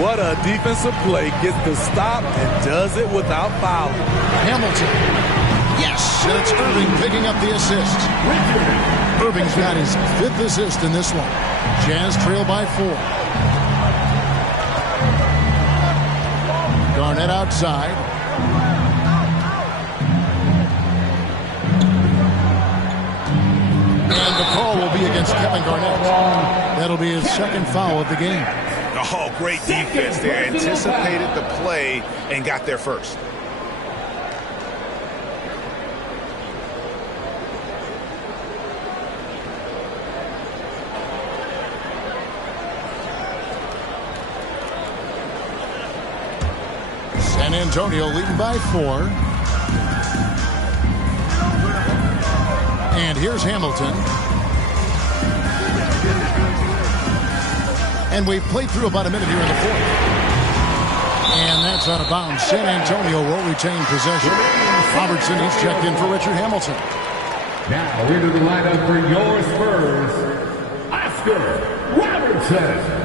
What a defensive play. Gets the stop and does it without fouling. Hamilton. Yes, and it's Irving picking up the assist. Irving's got his 5th assist in this one. Jazz trail by 4. Garnett outside. And the call will be against Kevin Garnett. That'll be his 2nd foul of the game. Oh, great defense there. Anticipated the play and got there first. San Antonio leading by 4. And here's Hamilton. And we've played through about a minute here in the 4th. And that's out of bounds. San Antonio will retain possession. Robertson, he's checked in for Richard Hamilton. Now into the lineup for your Spurs, Oscar Robertson.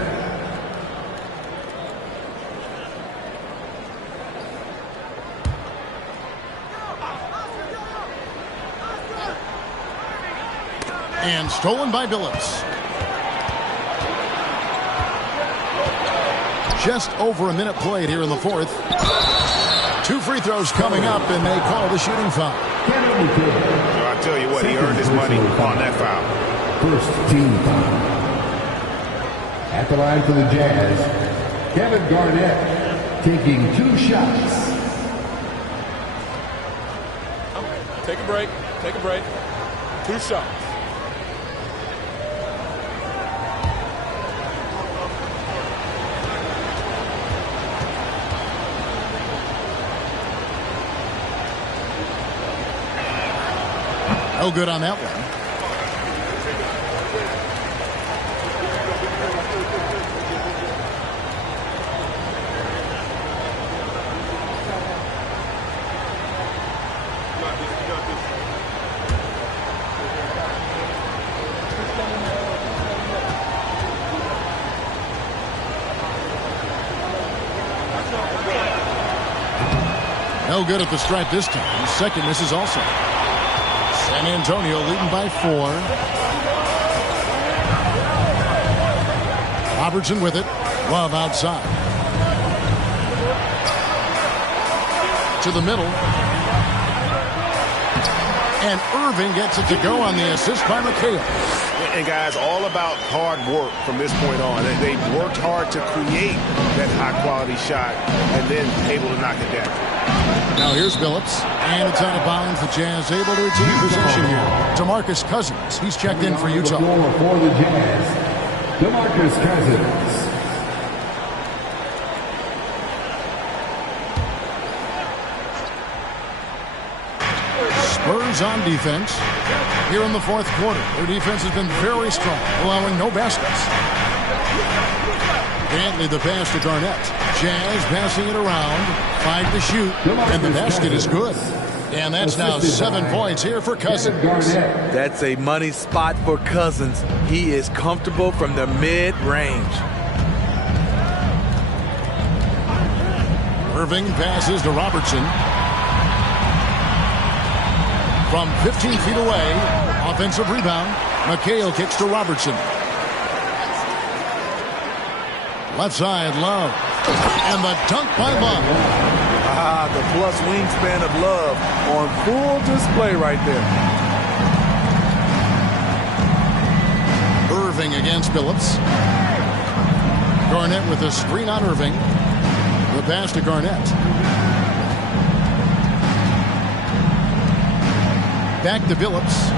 And stolen by Billups. Just over a minute played here in the 4th. 2 free throws coming up, and they call the shooting foul. I tell you what, he earned his money on that foul. First team foul. At the line for the Jazz, Kevin Garnett taking 2 shots. Take a break. Take a break. 2 shots. No good on that one. No good at the stripe this time. 2nd misses also. San Antonio leading by 4. Robertson with it. Love outside. To the middle. And Irving gets it to go on the assist by McHale. And guys, all about hard work from this point on. They worked hard to create that high-quality shot and then able to knock it down. Now here's Billups, and it's out of bounds. The Jazz able to retain possession here. DeMarcus Cousins, he's checked in for Utah. For the Jazz, DeMarcus Cousins. Spurs on defense here in the 4th quarter. Their defense has been very strong, allowing no baskets. Dantley the pass to Garnett. Jazz passing it around. 5 to shoot. And the basket is good. And that's now 7 points here for Cousins. That's a money spot for Cousins. He is comfortable from the mid-range. Irving passes to Robertson. From 15 feet away. Offensive rebound. McHale kicks to Robertson. Left side, Love. And the dunk by Love. The plus wingspan of Love on full display right there. Irving against Billups. Garnett with a screen on Irving. The pass to Garnett. Back to Billups.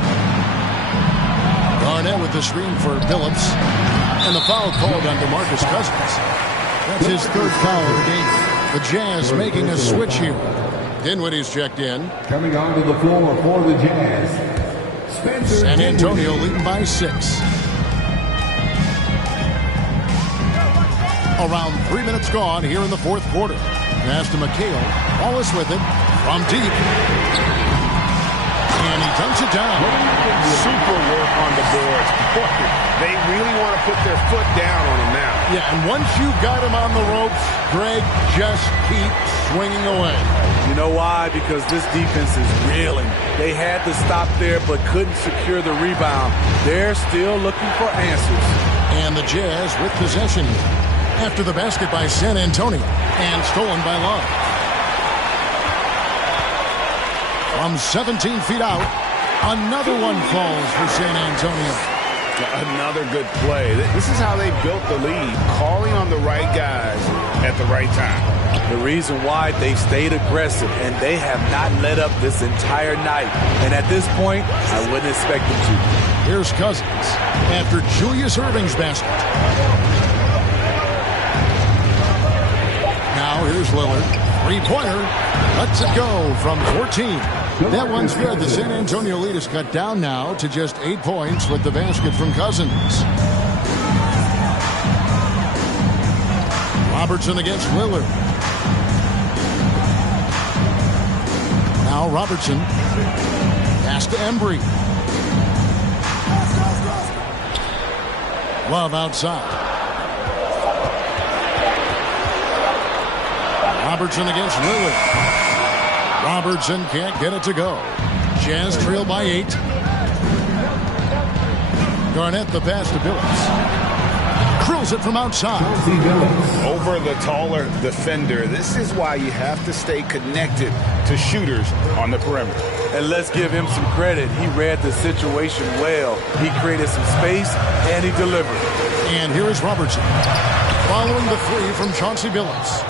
Garnett with the screen for Billups. And the foul called on DeMarcus Cousins. That's his 3rd foul of the game. The Jazz making a switch here. Dinwiddie's checked in. Coming onto the floor for the Jazz, San Antonio leading by 6. Around 3 minutes gone here in the fourth quarter. Pass to McHale. Wallace with it from deep. And he dunks it down. Super work on the boards. They really want to put their foot down on him now. Yeah, and once you've got him on the ropes, Greg, just keep swinging away. You know why? Because this defense is reeling. They had to stop there but couldn't secure the rebound. They're still looking for answers. And the Jazz with possession after the basket by San Antonio and stolen by Love. From 17 feet out, another one falls for San Antonio. Another good play. This is how they built the lead, calling on the right guys at the right time. The reason why they stayed aggressive, and they have not let up this entire night. And at this point, I wouldn't expect them to. Here's Cousins after Julius Erving's basket. Now here's Lillard. Three-pointer. Lets it go from 14. That one's good. The San Antonio lead is cut down now to just 8 points with the basket from Cousins. Robertson against Lillard. Now Robertson. Pass to Embry. Love outside. Robertson against Lillard. Robertson can't get it to go. Jazz trail by 8. Garnett the pass to Billups. Drills it from outside. Over the taller defender. This is why you have to stay connected to shooters on the perimeter. And let's give him some credit. He read the situation well. He created some space, and he delivered. And here is Robertson. Following the three from Chauncey Billups.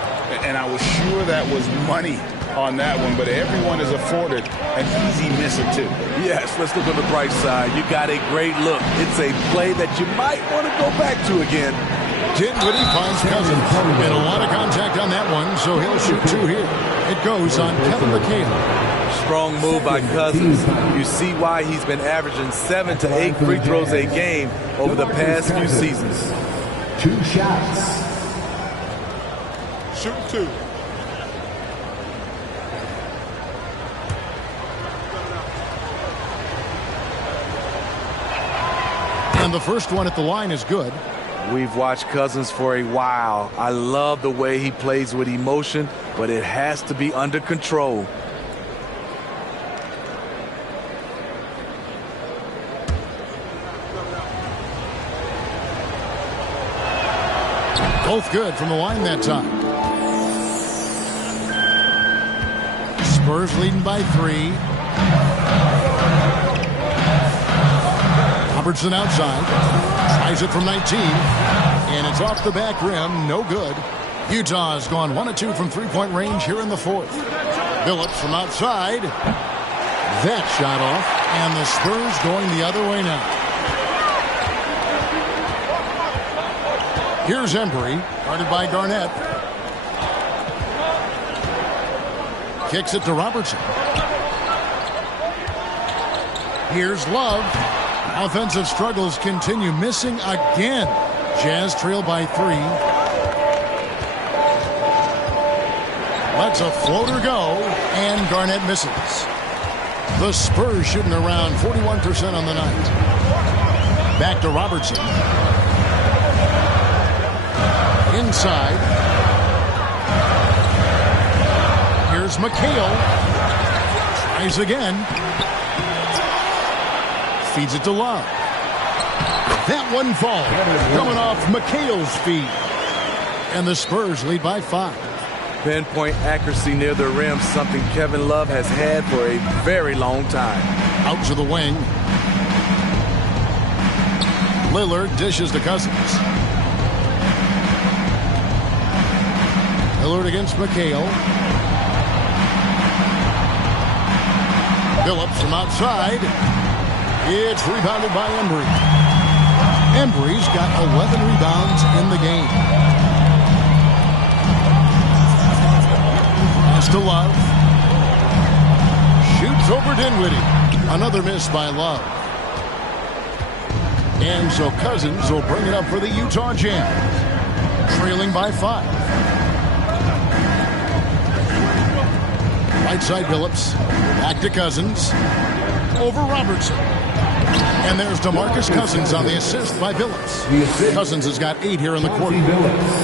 And I was sure that was money on that one, but everyone is afforded an easy miss or two. Yes, let's look on the bright side. You got a great look. It's a play that you might want to go back to again. Dinwiddie finds Cousins. Been a lot of contact on that one, so he'll shoot 2 here. It goes on Kevin McHale. Strong move by Cousins. You see why he's been averaging 7 to 8 free throws a game over the past few seasons. 2 shots. Shoot 2. And the first one at the line is good. We've watched Cousins for a while. I love the way he plays with emotion, but it has to be under control. Both good from the line that time. Spurs leading by 3. Robertson outside. Tries it from 19. And it's off the back rim. No good. Utah has gone 1 of 2 from three-point range here in the fourth. Billups from outside. That shot off. And the Spurs going the other way now. Here's Embry, guarded by Garnett. Kicks it to Robertson. Here's Love. Offensive struggles continue, missing again. Jazz trail by 3. Lets a floater go, and Garnett misses. The Spurs shooting around 41% on the night. Back to Robertson. Inside. Here's McHale. Tries again. Feeds it to Love. That one falls. Coming off McHale's feet. And the Spurs lead by 5. Pinpoint accuracy near the rim, something Kevin Love has had for a very long time. Out to the wing. Lillard dishes to Cousins. Lillard against McHale. Billups from outside. It's rebounded by Embry. Embry's got 11 rebounds in the game. Pass to Love. Shoots Shoots over Dinwiddie. Another miss by Love. And so Cousins will bring it up for the Utah Jazz. Trailing by 5. Right side Billups. Back to Cousins. Over Robertson. And there's DeMarcus Cousins on the assist by Billups. Cousins has got 8 here in the quarter.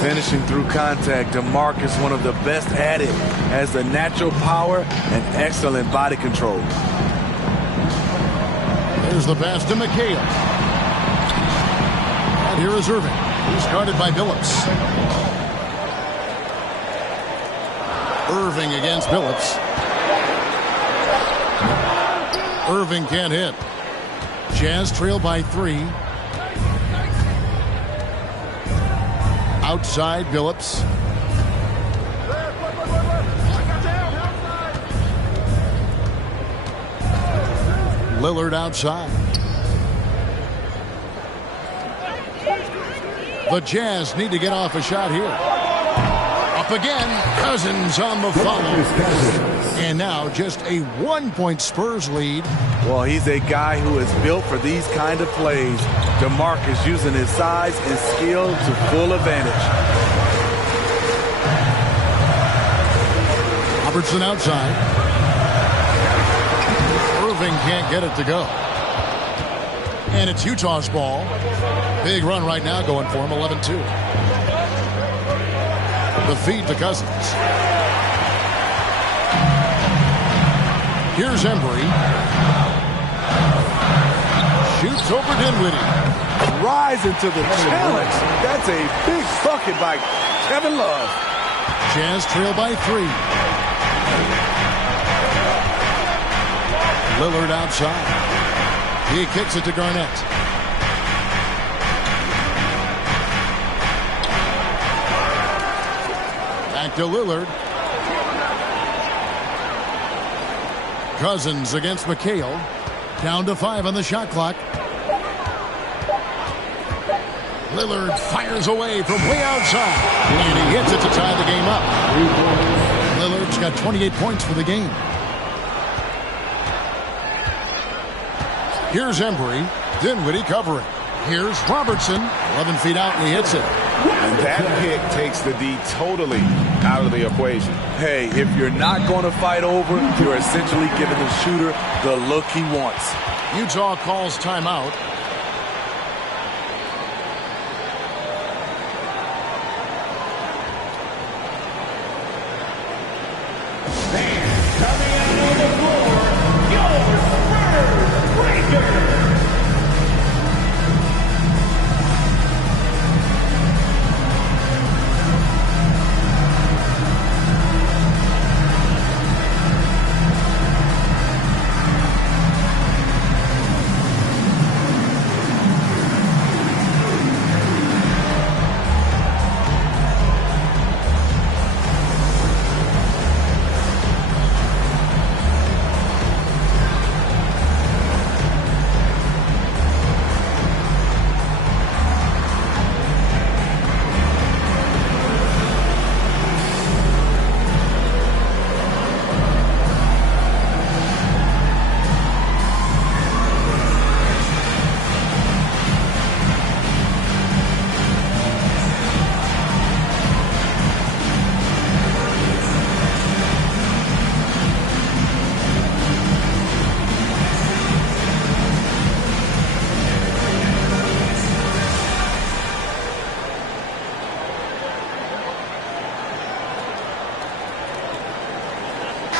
Finishing through contact, DeMarcus, one of the best at it, has the natural power and excellent body control. There's the pass to McHale. And here is Irving. He's guarded by Billups. Irving against Billups. Irving can't hit. Jazz trail by 3. Outside Billups. Lillard outside. The Jazz need to get off a shot here. Up again. Cousins on the follow. And now just a 1-point Spurs lead. Well, he's a guy who is built for these kind of plays. DeMarcus using his size and skill to full advantage. Robertson outside. Irving can't get it to go. And it's Utah's ball. Big run right now going for him, 11-2. The feed to Cousins. Here's Embry. Shoots over Dinwiddie. Rising to the challenge. That's a big bucket by Kevin Love. Jazz trail by 3. Lillard outside. He kicks it to Garnett. Back to Lillard. Cousins against McHale. Down to 5 on the shot clock. Lillard fires away from way outside. And he hits it to tie the game up. Lillard's got 28 points for the game. Here's Embry. Dinwiddie covering. Here's Robertson. 11 feet out and he hits it. And that pick takes the D totally out of the equation. Hey, if you're not going to fight over, you're essentially giving the shooter the look he wants. Utah calls timeout. Coming out on the floor, your Spurs Breakers.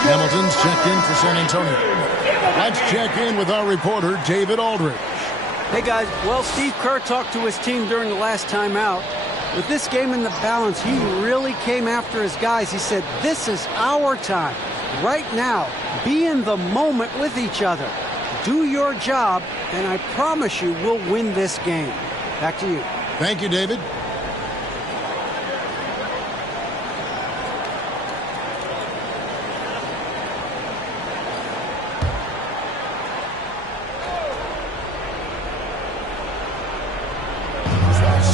Hamilton's checked in for San Antonio. Let's check in with our reporter, David Aldridge. Hey, guys. Well, Steve Kerr talked to his team during the last timeout. With this game in the balance, he really came after his guys. He said, this is our time. Right now, be in the moment with each other. Do your job, and I promise you we'll win this game. Back to you. Thank you, David.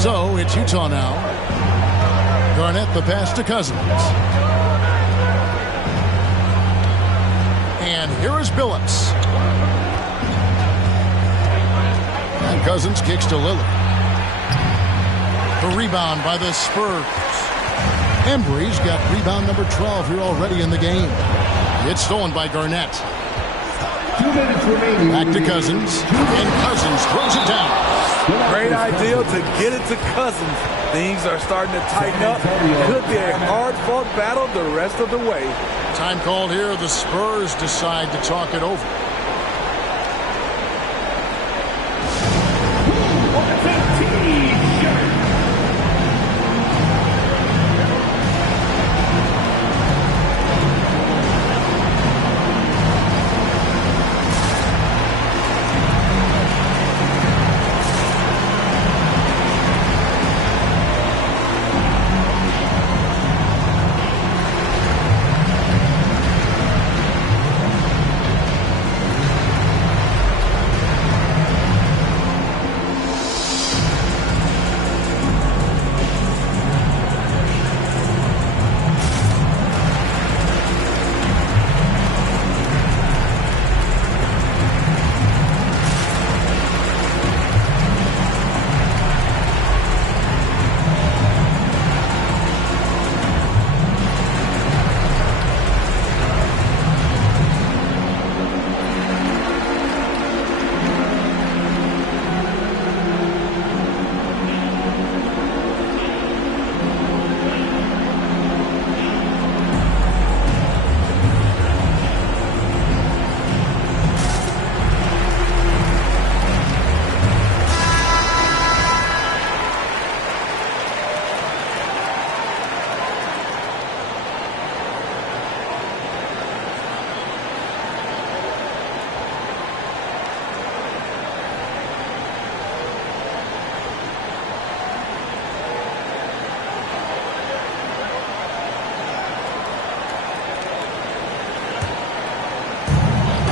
So it's Utah now. Garnett the pass to Cousins. And And here is Billups. And Cousins kicks to Lillard. The rebound by the Spurs. Embry's got rebound number 12 here already in the game. It's stolen by Garnett. 2 minutes remaining. Back to Cousins. And Cousins throws it down. Great idea to get it to Cousins. Things are starting to tighten up. Could be a hard-fought battle the rest of the way. Time called here. The Spurs decide to talk it over.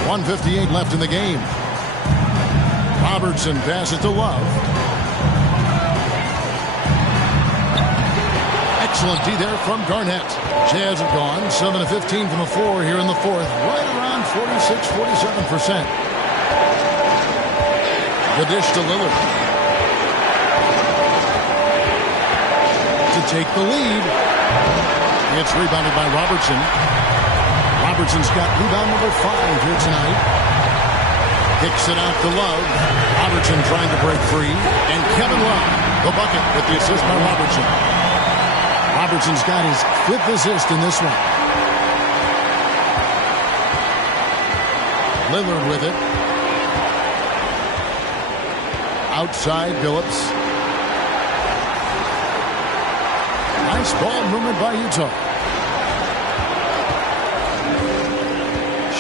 .158 left in the game. Robertson passes to Love. Excellent D there from Garnett. Jazz have gone 7 of 15 from the floor here in the fourth. Right around 46-47%. The dish to Lillard. To take the lead. It's rebounded by Robertson. Robertson's got rebound number 5 here tonight. Kicks it out to Love. Robertson trying to break free. And Kevin Love, the bucket with the assist by Robertson. Robertson's got his 5th assist in this one. Lillard with it. Outside Billups. Nice ball movement by Utah.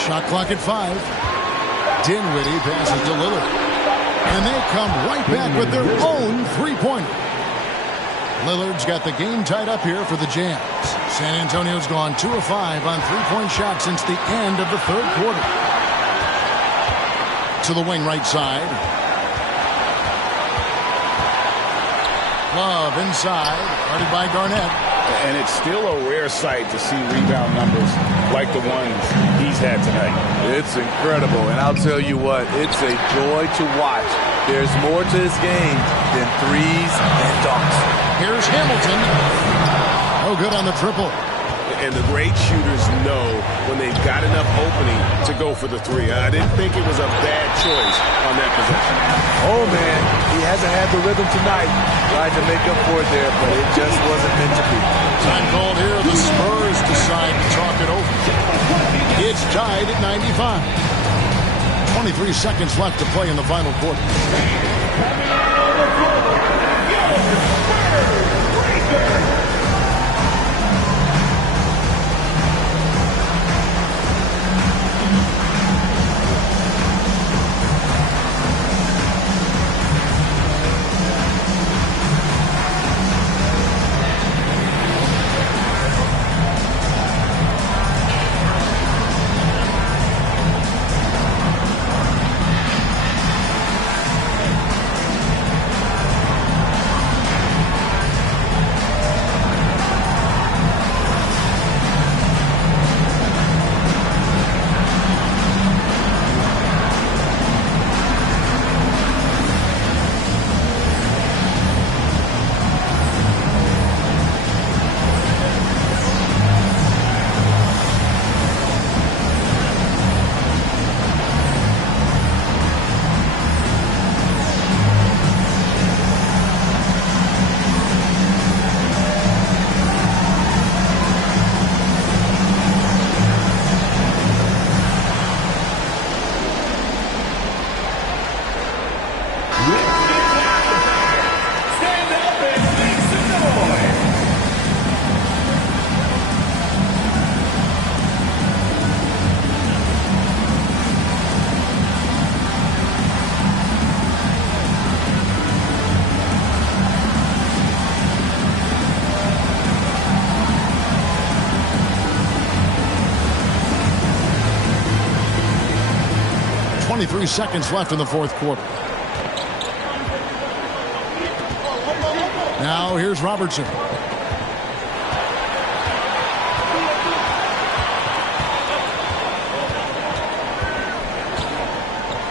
Shot clock at 5. Dinwiddie passes to Lillard. And they come right back with their own three-pointer. Lillard's got the game tied up here for the Jazz. San Antonio's gone 2 of 5 on three-point shots since the end of the third quarter. To the wing right side. Love inside, guarded by Garnett. And it's still a rare sight to see rebound numbers like the ones he's had tonight. It's incredible, and I'll tell you what, it's a joy to watch. There's more to this game than threes and dunks. Here's Hamilton. No good on the triple. And the great shooters know when they've got enough opening to go for the three. I didn't think it was a bad choice on that possession. Oh, man, he hasn't had the rhythm tonight. Tried to make up for it there, but it just wasn't meant to be. Time called here. The Spurs decide to talk it over. It's tied at 95. 23 seconds left to play in the final quarter. 23 seconds left in the fourth quarter. Now here's Robertson.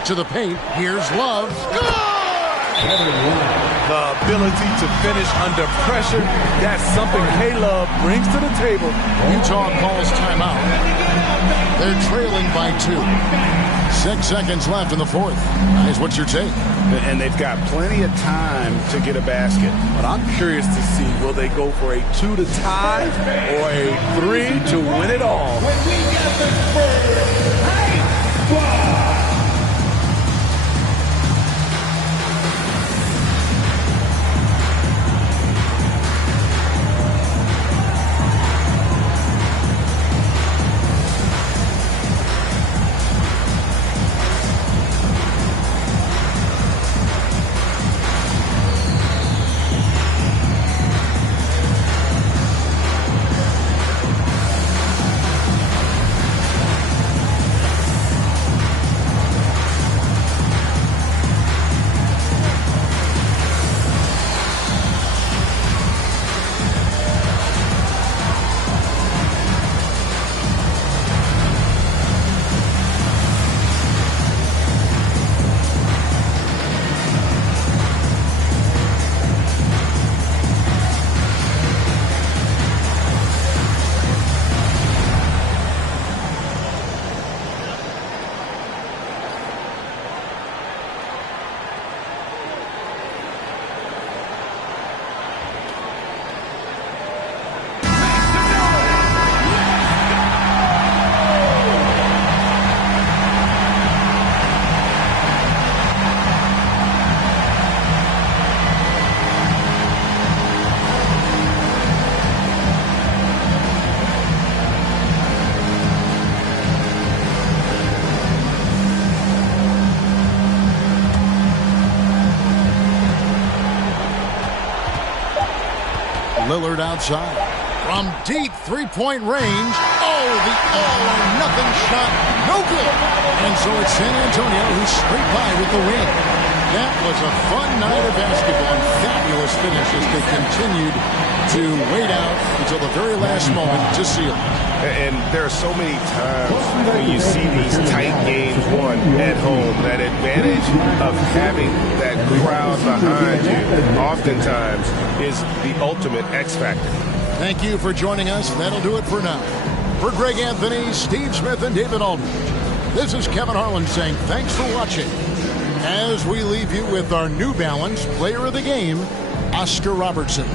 To the paint. Here's Love. Good! The ability to finish under pressure, that's something K-Love brings to the table. Utah calls timeout. They're trailing by 2. 6 seconds left in the fourth. Guys, what's your take? And they've got plenty of time to get a basket. But I'm curious to see, will they go for a 2 to tie or a 3 to win it all? When we get the first Haywood. Lillard outside. From deep three-point range. Oh, the all-or-nothing shot. No good. And so it's San Antonio who scraped by with the win. That was a fun night of basketball and fabulous finish as they continued to wait out until the very last moment to seal. And there are so many times when you see these tight games won at home, that advantage of having that crowd behind you oftentimes is the ultimate X factor. Thank you for joining us. That'll do it for now. For Greg Anthony, Steve Smith, and David Aldridge, this is Kevin Harlan saying thanks for watching as we leave you with our New Balance Player of the Game, Oscar Robertson.